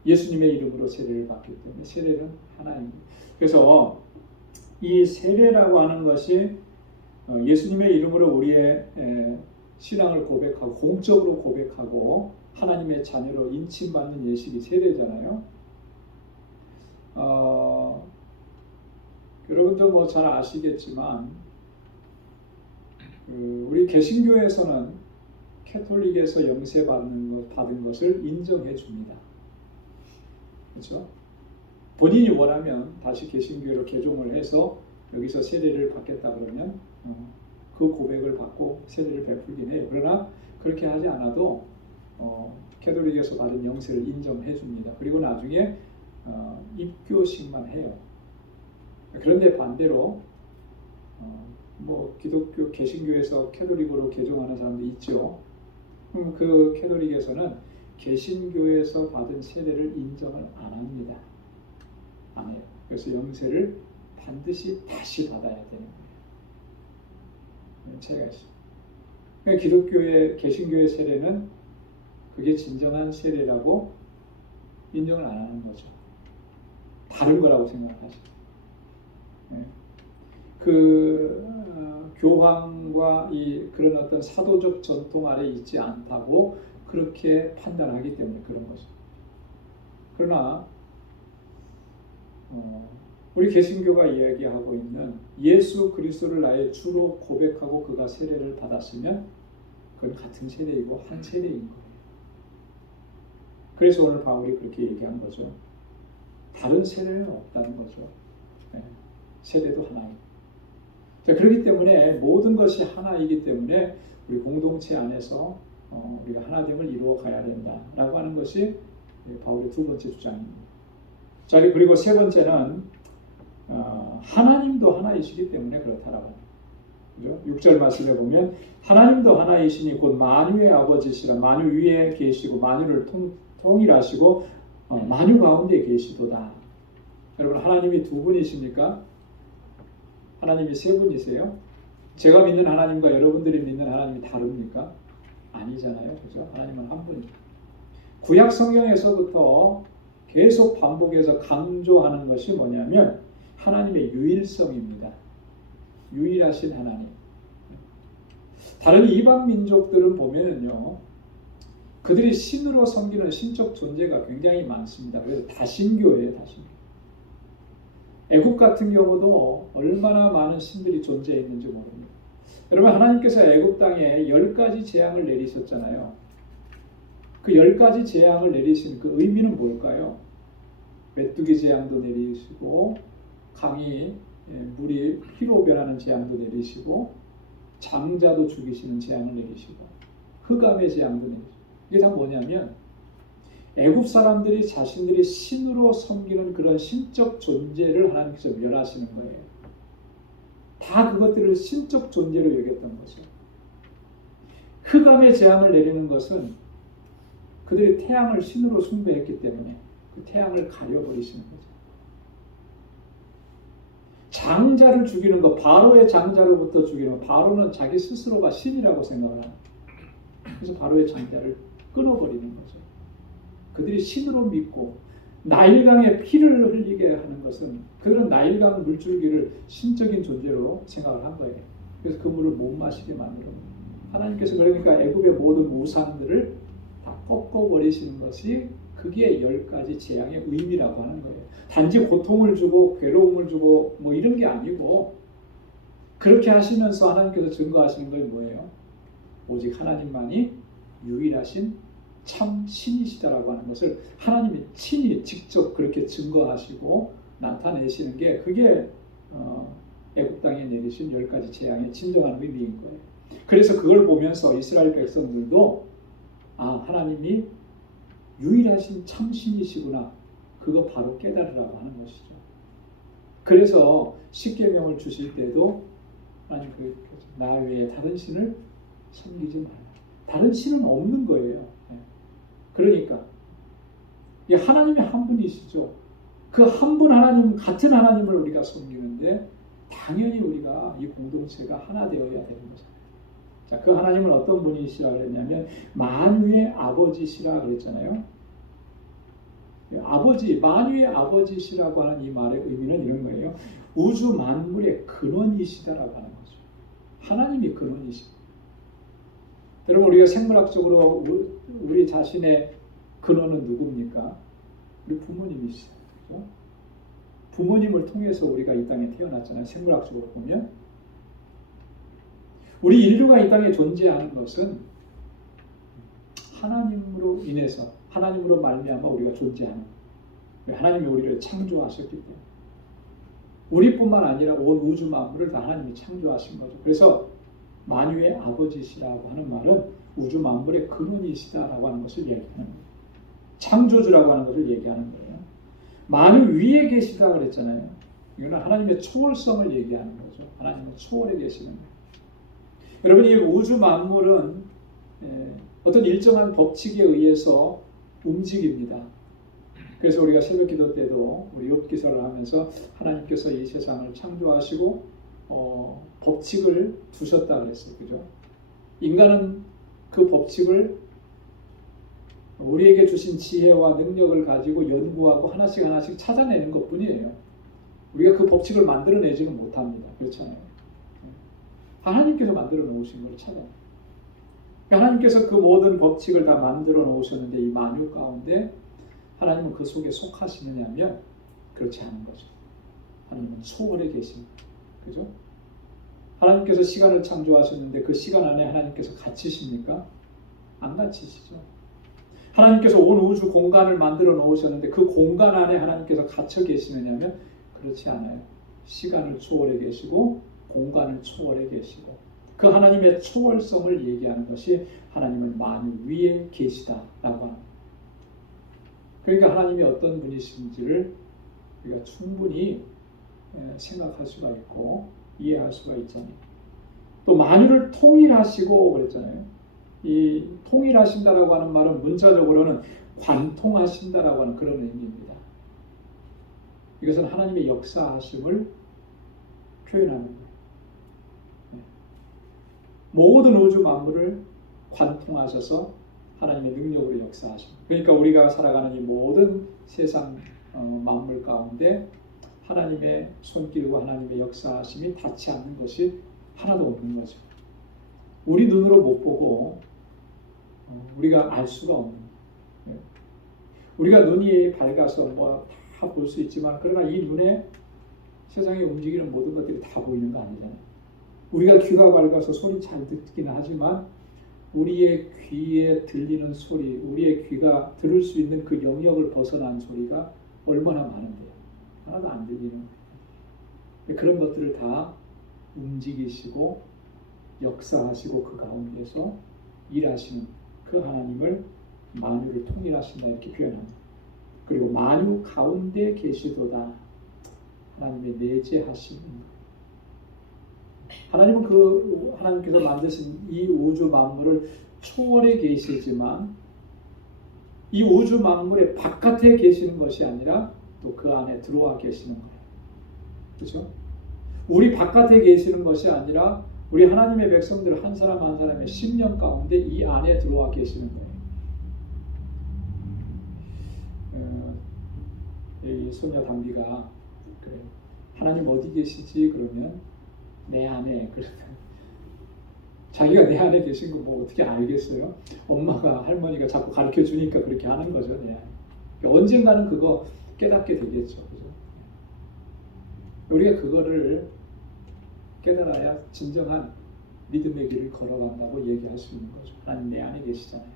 예수님의 이름으로 세례를 받기 때문에 세례는 하나입니다. 그래서 이 세례라고 하는 것이 예수님의 이름으로 우리의 신앙을 고백하고 공적으로 고백하고 하나님의 자녀로 인침받는 예식이 세례잖아요. 여러분도 뭐 잘 아시겠지만 우리 개신교에서는 캐톨릭에서 영세 받은 것을 인정해 줍니다. 그렇죠? 본인이 원하면 다시 개신교로 개종을 해서 여기서 세례를 받겠다 그러면 그 고백을 받고 세례를 베풀긴 해요. 그러나 그렇게 하지 않아도 캐톨릭에서 받은 영세를 인정해 줍니다. 그리고 나중에 입교식만 해요. 그런데 반대로 뭐 기독교 개신교에서 캐톨릭으로 개종하는 사람도 있죠. 그 캐톨릭에서는 개신교에서 받은 세례를 인정을 안 합니다. 안 해요. 그래서 영세를 반드시 다시 받아야 되는 거예요. 차이가 있어요. 그러니까 기독교의 개신교의 세례는 그게 진정한 세례라고 인정을 안 하는 거죠. 다른 거라고 생각하죠. 교황과 그런 어떤 사도적 전통 아래 있지 않다고 그렇게 판단하기 때문에 그런 거죠. 그러나 우리 개신교가 이야기하고 있는 예수 그리스도를 나의 주로 고백하고 그가 세례를 받았으면 그건 같은 세례이고 한 세례인 거예요. 그래서 오늘 바울이 그렇게 얘기한 거죠. 다른 세례는 없다는 거죠. 세례도 하나입니다. 그렇기 때문에 모든 것이 하나이기 때문에 우리 공동체 안에서 우리가 하나됨을 이루어 가야 된다라고 하는 것이 바울의 두 번째 주장입니다. 자, 그리고 세 번째는 하나님도 하나이시기 때문에 그렇다라고 합니다. 6절 말씀에 보면 하나님도 하나이시니 곧 만유의 아버지시라. 만유 위에 계시고 만유를 통일하시고 만유 가운데 계시도다. 여러분, 하나님이 두 분이십니까? 하나님이 세 분이세요? 제가 믿는 하나님과 여러분들이 믿는 하나님이 다릅니까? 아니잖아요. 그죠? 하나님은 한 분입니다. 구약 성경에서부터 계속 반복해서 강조하는 것이 뭐냐면 하나님의 유일성입니다. 유일하신 하나님. 다른 이방 민족들은 보면은요, 그들이 신으로 섬기는 신적 존재가 굉장히 많습니다. 그래서 다신교예요, 다신교. 애굽 같은 경우도 얼마나 많은 신들이 존재했는지 모릅니다. 여러분, 하나님께서 애굽 땅에 10가지 재앙을 내리셨잖아요. 그 10가지 재앙을 내리신 그 의미는 뭘까요? 메뚜기 재앙도 내리시고 강이 물이 피로 변하는 재앙도 내리시고 장자도 죽이시는 재앙을 내리시고 흑암의 재앙도 내리시고 이게 다 뭐냐면 애굽 사람들이 자신들이 신으로 섬기는 그런 신적 존재를 하나님께서 멸하시는 거예요. 다 그것들을 신적 존재로 여겼던 거죠. 흑암의 재앙을 내리는 것은 그들이 태양을 신으로 숭배했기 때문에 그 태양을 가려버리시는 거죠. 장자를 죽이는 거, 바로의 장자로부터 죽이는 거, 바로는 자기 스스로가 신이라고 생각을 합니다. 그래서 바로의 장자를 끊어버리는 거죠. 그들이 신으로 믿고 나일강에 피를 흘리게 하는 것은 그들은 나일강 물줄기를 신적인 존재로 생각을 한 거예요. 그래서 그 물을 못 마시게 만들어. 하나님께서 그러니까 애굽의 모든 우상들을 다 꺾어버리시는 것이 그게 10가지 재앙의 의미라고 하는 거예요. 단지 고통을 주고 괴로움을 주고 뭐 이런 게 아니고 그렇게 하시면서 하나님께서 증거하시는 건 뭐예요? 오직 하나님만이 유일하신 참 신이시다라고 하는 것을 하나님이 친히 직접 그렇게 증거하시고 나타내시는 게 그게 애굽 땅에 내리신 10가지 재앙의 진정한 의미인 거예요. 그래서 그걸 보면서 이스라엘 백성들도 하나님이 유일하신 참 신이시구나, 그거 바로 깨달으라고 하는 것이죠. 그래서 십계명을 주실 때도 하나님 나 외에 다른 신을 섬기지 말라. 다른 신은 없는 거예요. 그러니까 하나님이 한 분이시죠. 그 한 분 하나님, 같은 하나님을 우리가 섬기는 하는데 당연히 우리가 이 공동체가 하나 되어야 되는 거죠. 자, 그 하나님은 어떤 분이시라 그랬냐면 만유의 아버지시라 그랬잖아요. 아버지, 만유의 아버지시라고 하는 이 말의 의미는 이런 거예요. 우주 만물의 근원이시다라고 하는 거죠. 하나님이 근원이시다. 여러분, 우리가 생물학적으로 우리 자신의 근원은 누굽니까? 우리 부모님이시죠. 그렇죠? 부모님을 통해서 우리가 이 땅에 태어났잖아요. 생물학적으로 보면 우리 인류가 이 땅에 존재하는 것은 하나님으로 인해서, 하나님으로 말미암아 우리가 존재하는 거예요. 하나님이 우리를 창조하셨기 때문에 우리뿐만 아니라 온 우주 만물을 다 하나님이 창조하신 거죠. 그래서 만유의 아버지시라고 하는 말은 우주 만물의 근원이시다라고 하는 것을 얘기하는 거예요. 창조주라고 하는 것을 얘기하는 거예요. 만유 위에 계시다 그랬잖아요. 이거는 하나님의 초월성을 얘기하는 거죠. 하나님은 초월에 계시는 거예요. 여러분, 이 우주 만물은 어떤 일정한 법칙에 의해서 움직입니다. 그래서 우리가 새벽기도 때도 우리 욥기서를 하면서 하나님께서 이 세상을 창조하시고 법칙을 두셨다 그랬어요. 그죠? 인간은 그 법칙을 우리에게 주신 지혜와 능력을 가지고 연구하고 하나씩 찾아내는 것뿐이에요. 우리가 그 법칙을 만들어내지는 못합니다. 그렇잖아요. 하나님께서 만들어 놓으신 걸 찾아요. 하나님께서 그 모든 법칙을 다 만들어 놓으셨는데 이 만유 가운데 하나님은 그 속에 속하시느냐면 그렇지 않은 거죠. 하나님은 초월에 계십니다. 그죠? 하나님께서 시간을 창조하셨는데 그 시간 안에 하나님께서 갇히십니까? 안 갇히시죠. 하나님께서 온 우주 공간을 만들어 놓으셨는데 그 공간 안에 하나님께서 갇혀 계시느냐면 그렇지 않아요. 시간을 초월해 계시고 공간을 초월해 계시고 그 하나님의 초월성을 얘기하는 것이 하나님은 만유 위에 계시다라고 합니다. 그러니까 하나님이 어떤 분이신지를 우리가 충분히 생각할 수가 있고 이해할 수가 있잖아요. 또 만유를 통일하시고 그랬잖아요. 이 통일하신다라고 하는 말은 문자적으로는 관통하신다라고 하는 그런 의미입니다. 이것은 하나님의 역사하심을 표현하는 거예요. 모든 우주 만물을 관통하셔서 하나님의 능력으로 역사하십니다. 그러니까 우리가 살아가는 이 모든 세상 만물 가운데 하나님의 손길과 하나님의 역사하심이 닿지 않는 것이 하나도 없는 거죠. 우리 눈으로 못 보고 우리가 알 수가 없는 거예요. 우리가 눈이 밝아서 뭐 다 볼 수 있지만 그러나 이 눈에 세상에 움직이는 모든 것들이 다 보이는 거 아니잖아요. 우리가 귀가 밝아서 소리 잘 듣기는 하지만 우리의 귀에 들리는 소리, 우리의 귀가 들을 수 있는 그 영역을 벗어난 소리가 얼마나 많은데요. 하나도 안 들리는 거예요. 그런 것들을 다 움직이시고 역사하시고 그 가운데서 일하시는 그 하나님을 만유를 통일하신다 이렇게 표현합니다. 그리고 만유 가운데 계시도다. 하나님의 내재하심. 하나님은 하나님께서 만드신 이 우주 만물을 초월에 계시지만 이 우주 만물의 바깥에 계시는 것이 아니라 또 그 안에 들어와 계시는 거예요. 그렇죠? 우리 바깥에 계시는 것이 아니라 우리 하나님의 백성들 한 사람 한 사람의 심령 가운데 이 안에 들어와 계시는 거예요. 이 소녀 담비가 그래요. 하나님 어디 계시지? 그러면 내 안에. 그러면 자기가 내 안에 계신 거 뭐 어떻게 알겠어요? 엄마가 할머니가 자꾸 가르쳐 주니까 그렇게 하는 거죠. 내 안에. 언젠가는 그거 깨닫게 되겠죠. 그죠? 우리가 그거를 깨달아야 진정한 믿음의 길을 걸어간다고 얘기할 수 있는 거죠. 하나님 내 안에 계시잖아요.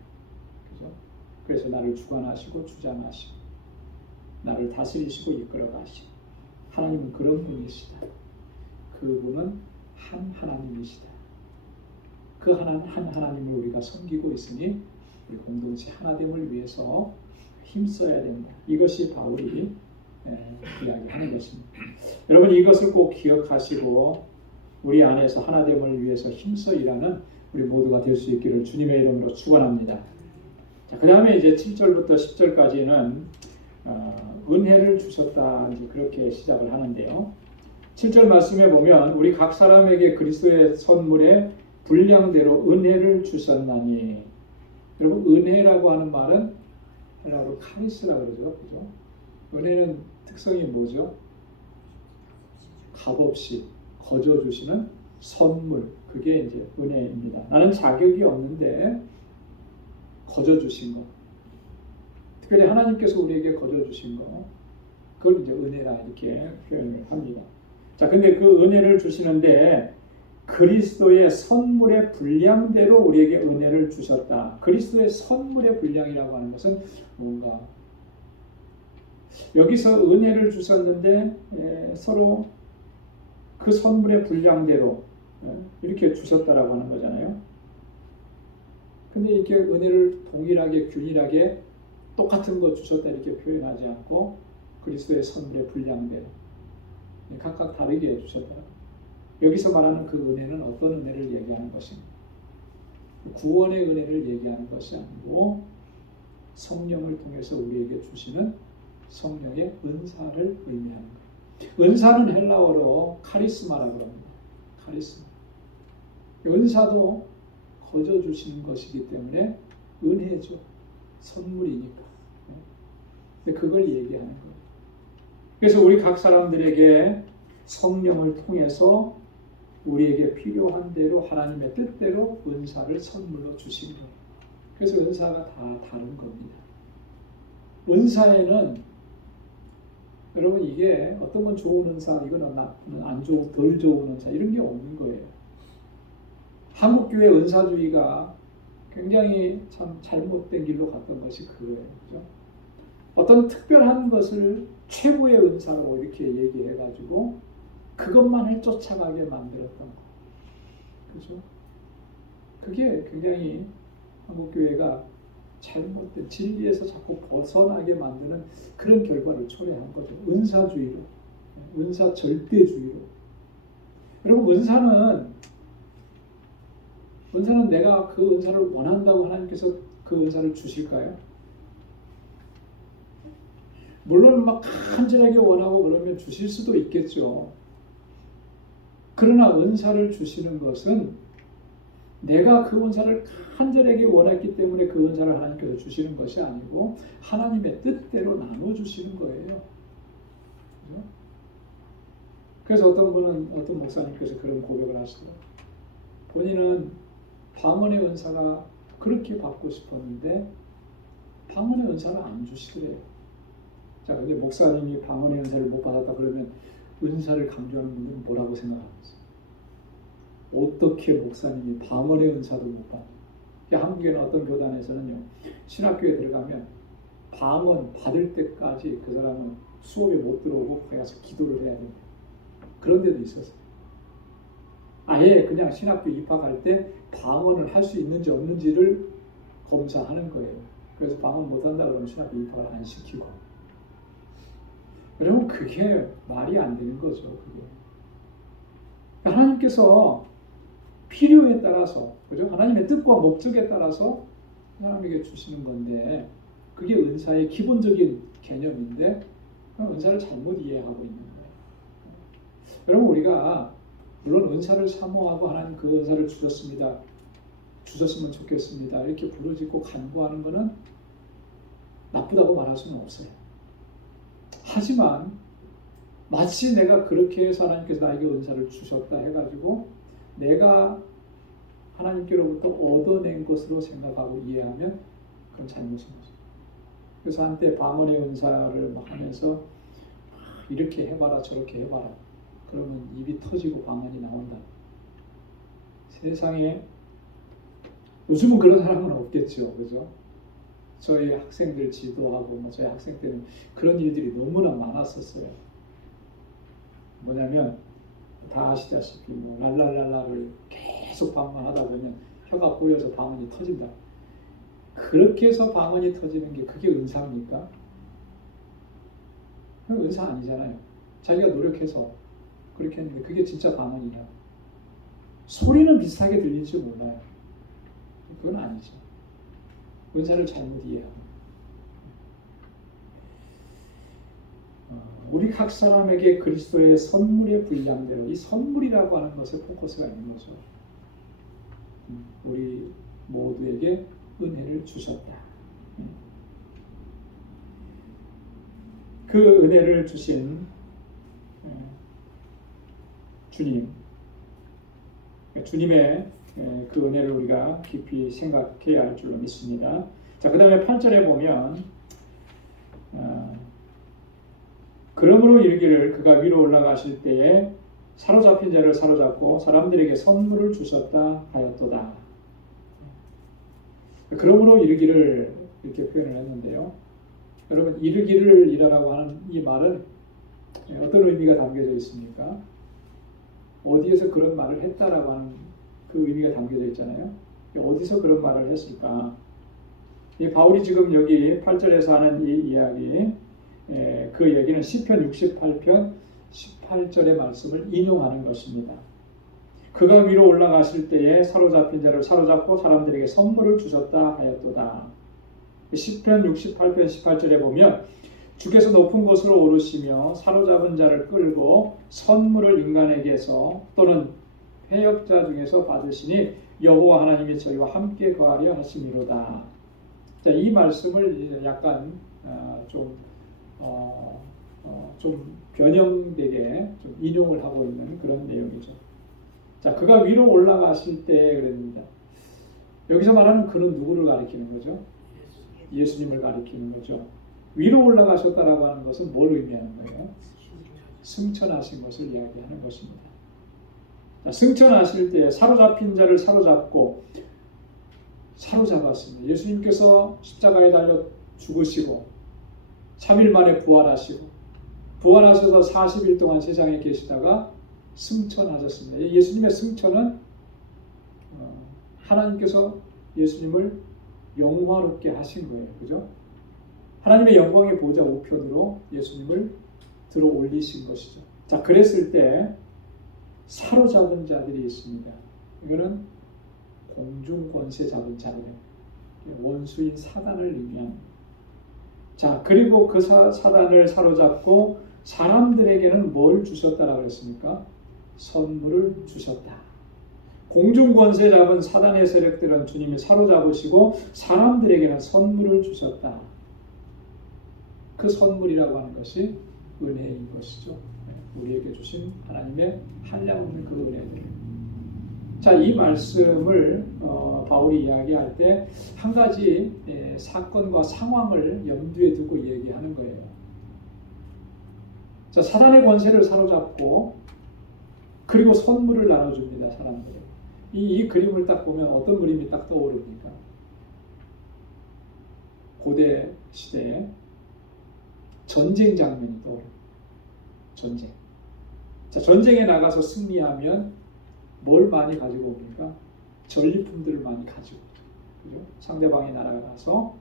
그죠? 그래서 나를 주관하시고 주장하시고 나를 다스리시고 이끌어가시고 하나님은 그런 분이시다. 그분은 한 하나님이시다. 그 한 하나님을 우리가 섬기고 있으니 우리 공동체 하나됨을 위해서 힘써야 된다. 이것이 바울이 이야기하는 것입니다. 여러분 이것을 꼭 기억하시고 우리 안에서 하나됨을 위해서 힘써 일하는 우리 모두가 될 수 있기를 주님의 이름으로 축원합니다. 자, 그 다음에 이제 7절부터 10절까지는 은혜를 주셨다 이제 그렇게 시작을 하는데요. 7절 말씀에 보면 우리 각 사람에게 그리스도의 선물의 분량대로 은혜를 주셨나니. 여러분 은혜라고 하는 말은 헬라어로 카리스라고 그러죠. 그죠? 은혜는 특성이 뭐죠? 값없이 거저 주시는 선물. 그게 이제 은혜입니다. 나는 자격이 없는데 거저 주신 것. 특별히 하나님께서 우리에게 거저 주신 것. 그걸 이제 은혜라 이렇게 표현을 합니다. 자, 근데 그 은혜를 주시는데 그리스도의 선물의 분량대로 우리에게 은혜를 주셨다. 그리스도의 선물의 분량이라고 하는 것은 뭔가 여기서 은혜를 주셨는데 서로 그 선물의 분량대로 이렇게 주셨다라고 하는 거잖아요. 근데 이렇게 은혜를 동일하게 균일하게 똑같은 거 주셨다 이렇게 표현하지 않고 그리스도의 선물의 분량대로 각각 다르게 주셨다. 여기서 말하는 그 은혜는 어떤 은혜를 얘기하는 것입니까? 구원의 은혜를 얘기하는 것이 아니고 성령을 통해서 우리에게 주시는 성령의 은사를 의미하는 거예요. 은사는 헬라어로 카리스마라고 합니다. 카리스마. 은사도 거저 주시는 것이기 때문에 은혜죠. 선물이니까. 근데 그걸 얘기하는 거예요. 그래서 우리 각 사람들에게 성령을 통해서 우리에게 필요한 대로 하나님의 뜻대로 은사를 선물로 주신 거예요. 그래서 은사가 다 다른 겁니다. 은사에는 여러분 이게 어떤 건 좋은 은사, 이건 안 좋은, 덜 좋은 은사 이런 게 없는 거예요. 한국교회 은사주의가 굉장히 참 잘못된 길로 갔던 것이 그거예요. 그죠? 어떤 특별한 것을 최고의 은사라고 이렇게 얘기해가지고 그것만을 쫓아가게 만들었던 거. 그죠? 그게 굉장히 한국교회가 잘못된 진리에서 자꾸 벗어나게 만드는 그런 결과를 초래한 거죠. 은사주의로, 은사 절대주의로. 여러분 은사는 내가 그 은사를 원한다고 하나님께서 그 은사를 주실까요? 물론 막 간절하게 원하고 그러면 주실 수도 있겠죠. 그러나 은사를 주시는 것은 내가 그 은사를 간절하게 원했기 때문에 그 은사를 하나님께서 주시는 것이 아니고 하나님의 뜻대로 나눠주시는 거예요. 그렇죠? 그래서 어떤 목사님께서 그런 고백을 하시더라고요. 본인은 방언의 은사가 그렇게 받고 싶었는데 방언의 은사를 안 주시더래요. 자, 근데 목사님이 방언의 은사를 못 받았다 그러면 은사를 강조하는 분들은 뭐라고 생각하겠어요? 어떻게 목사님이 방언의 은사도 못 받아? 한국에는 어떤 교단에서는요, 신학교에 들어가면 방언 받을 때까지 그 사람은 수업에 못 들어오고 거기 가서 기도를 해야 됩니다. 그런 데도 있었어요. 아예 그냥 신학교 입학할 때 방언을 할 수 있는지 없는지를 검사하는 거예요. 그래서 방언 못한다 그러면 신학교 입학을 안 시키고. 여러분 그게 말이 안 되는 거죠. 그게. 하나님께서 필요에 따라서, 그죠? 하나님의 뜻과 목적에 따라서 사람에게 주시는 건데 그게 은사의 기본적인 개념인데 은사를 잘못 이해하고 있는 거예요. 여러분 우리가 물론 은사를 사모하고 하나님 그 은사를 주셨으면 좋겠습니다 이렇게 부르짖고 간구하는 것은 나쁘다고 말할 수는 없어요. 하지만 마치 내가 그렇게 해서 하나님께서 나에게 은사를 주셨다 해가지고 내가 하나님께로부터 얻어낸 것으로 생각하고 이해하면 그건 잘못인 거죠. 그래서 한때 방언의 은사를 막 하면서 이렇게 해봐라 저렇게 해봐라 그러면 입이 터지고 방언이 나온다. 세상에 요즘은 그런 사람은 없겠죠. 그죠? 저희 학생들 지도하고 저희 학생 때는 그런 일들이 너무나 많았었어요. 뭐냐면 다 아시다시피 랄랄랄라를 계속 방언하다 보면 혀가 꼬여서 방언이 터진다. 그렇게 해서 방언이 터지는 게 그게 은사입니까? 그건 은사 아니잖아요. 자기가 노력해서 그렇게 했는데 그게 진짜 방언이냐? 소리는 비슷하게 들릴지 몰라요. 그건 아니죠. 은사를 잘못 이해하고. 우리 각 사람에게 그리스도의 선물의 분량대로 이 선물이라고 하는 것에 포커스가 있는 거죠. 우리 모두에게 은혜를 주셨다. 그 은혜를 주신 주님, 주님의 그 은혜를 우리가 깊이 생각해야 할 줄로 믿습니다. 자, 그 다음에 8절에 보면 그러므로 이르기를 그가 위로 올라가실 때에 사로잡힌 자를 사로잡고 사람들에게 선물을 주셨다 하였도다. 그러므로 이르기를 이렇게 표현을 했는데요. 여러분, 이르기를 이라라고 하는 이 말은 어떤 의미가 담겨져 있습니까? 어디에서 그런 말을 했다라고 하는 그 의미가 담겨져 있잖아요. 어디서 그런 말을 했을까? 바울이 지금 여기 8절에서 하는 이 이야기, 그 얘기는 시편 68편 18절의 말씀을 인용하는 것입니다. 그가 위로 올라가실 때에 사로잡힌 자를 사로잡고 사람들에게 선물을 주셨다 하였도다. 시편 68편 18절에 보면 주께서 높은 곳으로 오르시며 사로잡은 자를 끌고 선물을 인간에게서 또는 회역자 중에서 받으시니 여호와 하나님이 저희와 함께 거하려 하심이로다. 자, 이 말씀을 약간 좀 변형되게 좀 인용을 하고 있는 그런 내용이죠. 자, 그가 위로 올라가실 때 그랬습니다. 여기서 말하는 그는 누구를 가리키는 거죠? 예수님을 가리키는 거죠. 위로 올라가셨다라고 하는 것은 뭘 의미하는 거예요? 승천하신 것을 이야기하는 것입니다. 자, 승천하실 때 사로잡힌 자를 사로잡았습니다. 예수님께서 십자가에 달려 죽으시고 3일 만에 부활하셔서 40일 동안 세상에 계시다가 승천하셨습니다. 예수님의 승천은 하나님께서 예수님을 영화롭게 하신 거예요. 그죠? 하나님의 영광의 보좌 우편으로 예수님을 들어 올리신 것이죠. 자, 그랬을 때 사로잡은 자들이 있습니다. 이거는 공중 권세 잡은 자들, 원수인 사단을 의미합니다. 자, 그리고 그 사단을 사로잡고 사람들에게는 뭘 주셨다라고 했습니까? 선물을 주셨다. 공중 권세 잡은 사단의 세력들은 주님이 사로잡으시고 사람들에게는 선물을 주셨다. 그 선물이라고 하는 것이 은혜인 것이죠. 우리에게 주신 하나님의 한량없는 그 은혜들. 자, 이 말씀을 바울이 이야기할 때 한 가지 사건과 상황을 염두에 두고 얘기하는 거예요. 자, 사단의 권세를 사로잡고 그리고 선물을 나눠줍니다. 사람들에게. 이 그림을 딱 보면 어떤 그림이 딱 떠오릅니까? 고대 시대에 전쟁 장면이 떠오릅니다. 전쟁. 자, 전쟁에 나가서 승리하면 뭘 많이 가지고 옵니까? 전리품들을 많이 가지고 오죠. 그죠? 상대방의 나라가 가서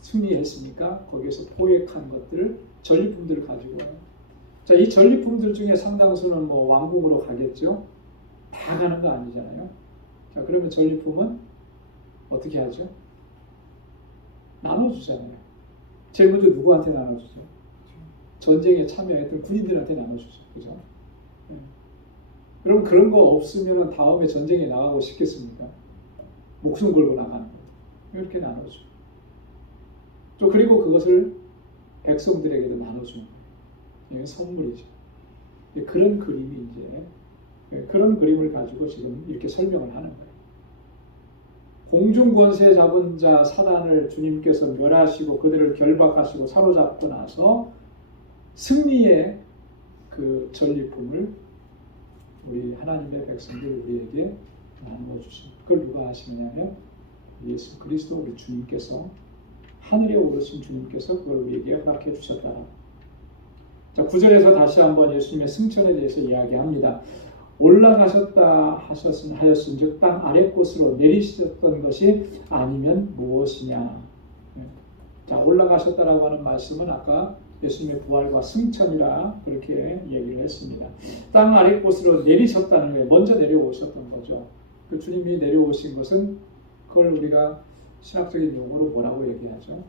승리했으니까 거기에서 포획한 것들을 전리품들을 가지고 와요. 자, 이 전리품들 중에 상당수는 뭐 왕궁으로 가겠죠. 다 가는 거 아니잖아요. 자, 그러면 전리품은 어떻게 하죠? 나눠주잖아요. 제일 먼저 누구한테 나눠주죠? 전쟁에 참여했던 군인들한테 나눠주죠. 그죠? 네. 그럼 그런 거 없으면 다음에 전쟁에 나가고 싶겠습니까? 목숨 걸고 나가는 거예요. 이렇게 나눠줘. 또 그리고 그것을 백성들에게도 나눠주는 거예요. 이게 선물이죠. 그런 그림이 이제 그런 그림을 가지고 지금 이렇게 설명을 하는 거예요. 공중 권세 잡은 자 사단을 주님께서 멸하시고 그들을 결박하시고 사로잡고 나서 승리의 그 전리품을 우리 하나님의 백성들 우리에게 나누어 주십니다. 그걸 누가 하시느냐면 예수 그리스도 우리 주님께서 하늘에 오르신 주님께서 그걸 우리에게 허락해 주셨다. 자, 9절에서 다시 한번 예수님의 승천에 대해서 이야기합니다. 올라가셨다 하였은즉 땅 아래 곳으로 내리셨던 것이 아니면 무엇이냐. 자, 올라가셨다라고 하는 말씀은 아까 예수님의 부활과 승천이라 그렇게 얘기를 했습니다. 땅 아래 곳으로 내리셨다는 거예요. 먼저 내려오셨던 거죠. 그 주님이 내려오신 것은 그걸 우리가 신학적인 용어로 뭐라고 얘기하죠?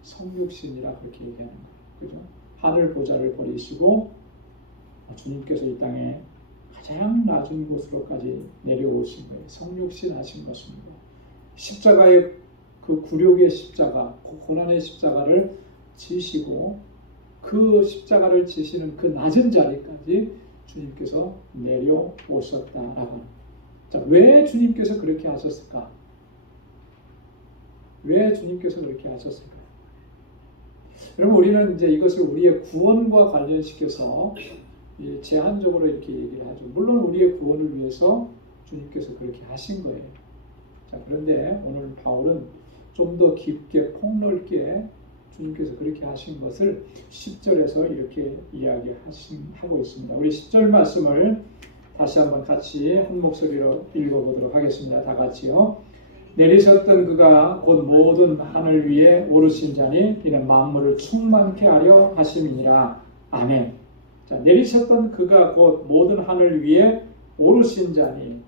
성육신이라 그렇게 얘기하는 거예요. 그죠? 하늘 보좌를 버리시고 주님께서 이 땅에 가장 낮은 곳으로까지 내려오신 거예요. 성육신 하신 것입니다. 십자가의 그 굴욕의 십자가, 고난의 십자가를 지시고 그 십자가를 지시는 그 낮은 자리까지 주님께서 내려오셨다라고 합니다. 자, 왜 주님께서 그렇게 하셨을까? 왜 주님께서 그렇게 하셨을까? 여러분, 우리는 이제 이것을 우리의 구원과 관련시켜서 제한적으로 이렇게 얘기를 하죠. 물론 우리의 구원을 위해서 주님께서 그렇게 하신 거예요. 자, 그런데 오늘 바울은 좀 더 깊게 폭넓게 주님께서 그렇게 하신 것을 10절에서 이렇게 이야기하고 있습니다. 우리 10절 말씀을 다시 한번 같이 한 목소리로 읽어보도록 하겠습니다. 다 같이요. 내리셨던 그가 곧 모든 하늘 위에 오르신 자니 이는 만물을 충만케 하려 하심이니라. 아멘. 자, 내리셨던 그가 곧 모든 하늘 위에 오르신 자니,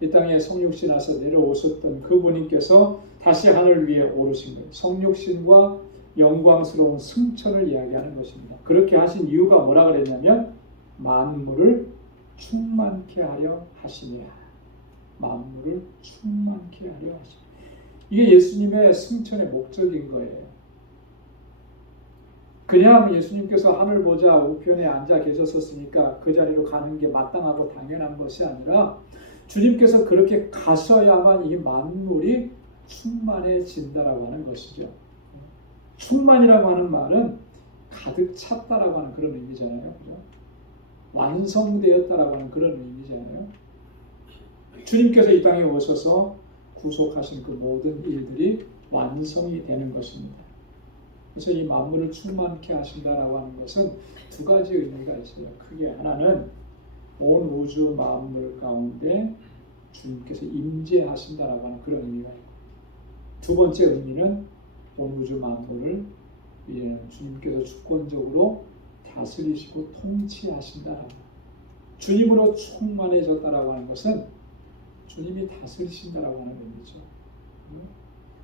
이 땅에 성육신하셔 내려오셨던 그분께서 다시 하늘 위에 오르신 거예요. 성육신과 영광스러운 승천을 이야기하는 것입니다. 그렇게 하신 이유가 뭐라 그랬냐면 만물을 충만케 하려 하시니라. 만물을 충만케 하려 하시니라. 이게 예수님의 승천의 목적인 거예요. 그냥 예수님께서 하늘 보좌 우편에 앉아 계셨었으니까 그 자리로 가는 게 마땅하고 당연한 것이 아니라 주님께서 그렇게 가셔야만 이 만물이 충만해진다라고 하는 것이죠. 충만이라고 하는 말은 가득 찼다라고 하는 그런 의미잖아요. 그죠? 완성되었다라고 하는 그런 의미잖아요. 주님께서 이 땅에 오셔서 구속하신 그 모든 일들이 완성이 되는 것입니다. 그래서 이 만물을 충만케 하신다라고 하는 것은 두 가지 의미가 있어요. 크게 하나는 온 우주 만물 가운데 주님께서 임재하신다라고 하는 그런 의미가 있고, 두 번째 의미는 온 우주 만물을 주님께서 주권적으로 다스리시고 통치하신다라고. 주님으로 충만해졌다라고 하는 것은 주님이 다스리신다라고 하는 의미죠.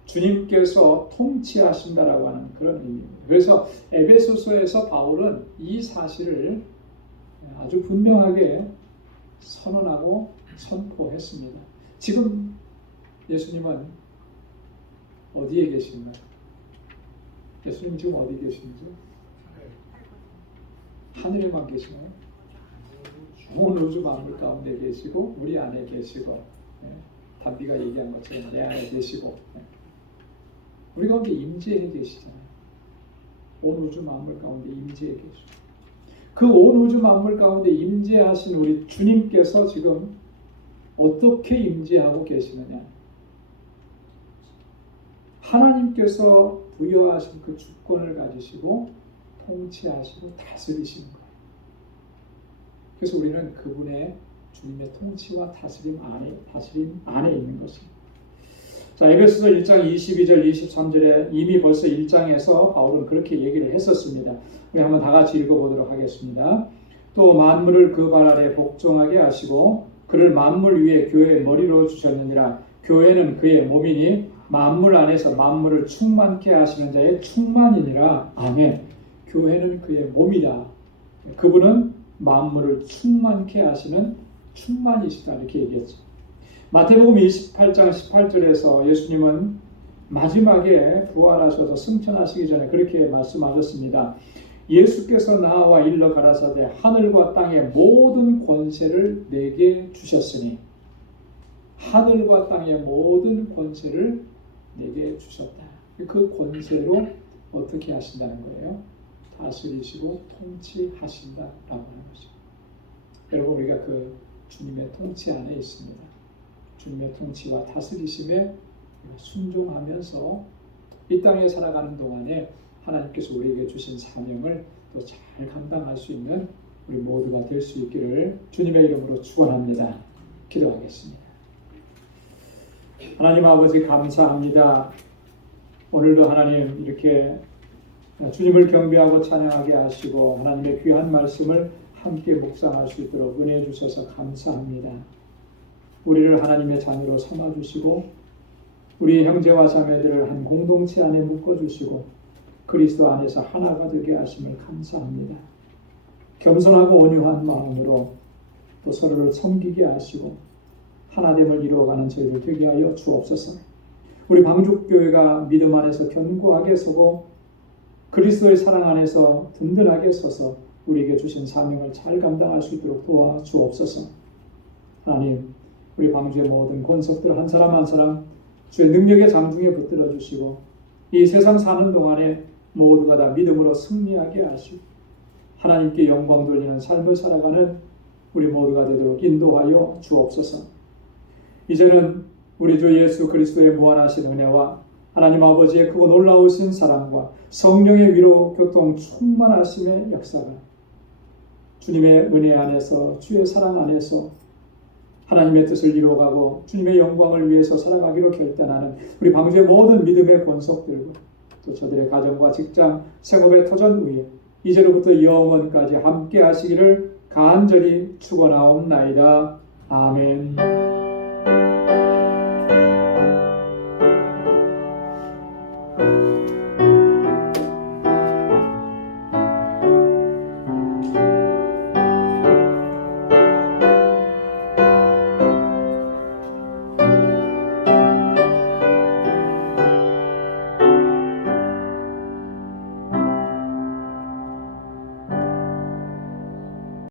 주님께서 통치하신다라고 하는 그런 의미입니다. 그래서 에베소서에서 바울은 이 사실을 아주 분명하게 선언하고 선포했습니다. 지금 예수님은 어디에 계신가요? 예수님 지금 어디 계신지? 하늘에만 계시나요? 온 우주 만물 가운데 계시고 우리 안에 계시고, 담비가 얘기한 것처럼 내 안에 계시고, 우리 가운데 임재해 계시잖아요. 온 우주 만물 가운데 임재해 계시고, 그 온 우주 만물 가운데 임재하신 우리 주님께서 지금 어떻게 임재하고 계시느냐? 하나님께서 부여하신 그 주권을 가지시고 통치하시고 다스리시는 거예요. 그래서 우리는 그분의 주님의 통치와 다스림 안에 있는 것입니다. 자, 에베소서 1장 22절 23절에 이미 벌써 1장에서 바울은 그렇게 얘기를 했었습니다. 우리 한번 다 같이 읽어보도록 하겠습니다. 또 만물을 그 발 아래 복종하게 하시고 그를 만물 위에 교회의 머리로 주셨느니라. 교회는 그의 몸이니 만물 안에서 만물을 충만케 하시는 자의 충만이니라. 아멘. 교회는 그의 몸이다. 그분은 만물을 충만케 하시는 충만이시다. 이렇게 얘기했죠. 마태복음 28장 18절에서 예수님은 마지막에 부활하셔서 승천하시기 전에 그렇게 말씀하셨습니다. 예수께서 나와 일러 가라사대 하늘과 땅의 모든 권세를 내게 주셨으니, 하늘과 땅의 모든 권세를 내게 주셨다. 그 권세로 어떻게 하신다는 거예요? 다스리시고 통치하신다라고 하는 것이죠. 여러분, 우리가 그 주님의 통치 안에 있습니다. 주님의 통치와 다스리심에 순종하면서 이 땅에 살아가는 동안에 하나님께서 우리에게 주신 사명을 또 잘 감당할 수 있는 우리 모두가 될 수 있기를 주님의 이름으로 축원합니다. 기도하겠습니다. 하나님 아버지, 감사합니다. 오늘도 하나님 이렇게 주님을 경배하고 찬양하게 하시고 하나님의 귀한 말씀을 함께 묵상할 수 있도록 은혜 주셔서 감사합니다. 우리를 하나님의 자녀로 삼아주시고 우리 형제와 자매들을 한 공동체 안에 묶어주시고 그리스도 안에서 하나가 되게 하심을 감사합니다. 겸손하고 온유한 마음으로 또 서로를 섬기게 하시고 하나됨을 이루어가는 저희들 되게 하여 주옵소서. 우리 방죽교회가 믿음 안에서 견고하게 서고 그리스도의 사랑 안에서 든든하게 서서 우리에게 주신 사명을 잘 감당할 수 있도록 도와주옵소서. 하나님, 우리 방주의 모든 권속들 한 사람 한 사람 주의 능력의 장중에 붙들어 주시고 이 세상 사는 동안에 모두가 다 믿음으로 승리하게 하시고 하나님께 영광 돌리는 삶을 살아가는 우리 모두가 되도록 인도하여 주옵소서. 이제는 우리 주 예수 그리스도의 무한하신 은혜와 하나님 아버지의 크고 놀라우신 사랑과 성령의 위로 교통 충만하심의 역사가 주님의 은혜 안에서 주의 사랑 안에서 하나님의 뜻을 이루어가고 주님의 영광을 위해서 살아가기로 결단하는 우리 방주의 모든 믿음의 권속들과 또 저들의 가정과 직장, 생업의 터전 위에 이제로부터 영원까지 함께 하시기를 간절히 축원하옵나이다. 아멘.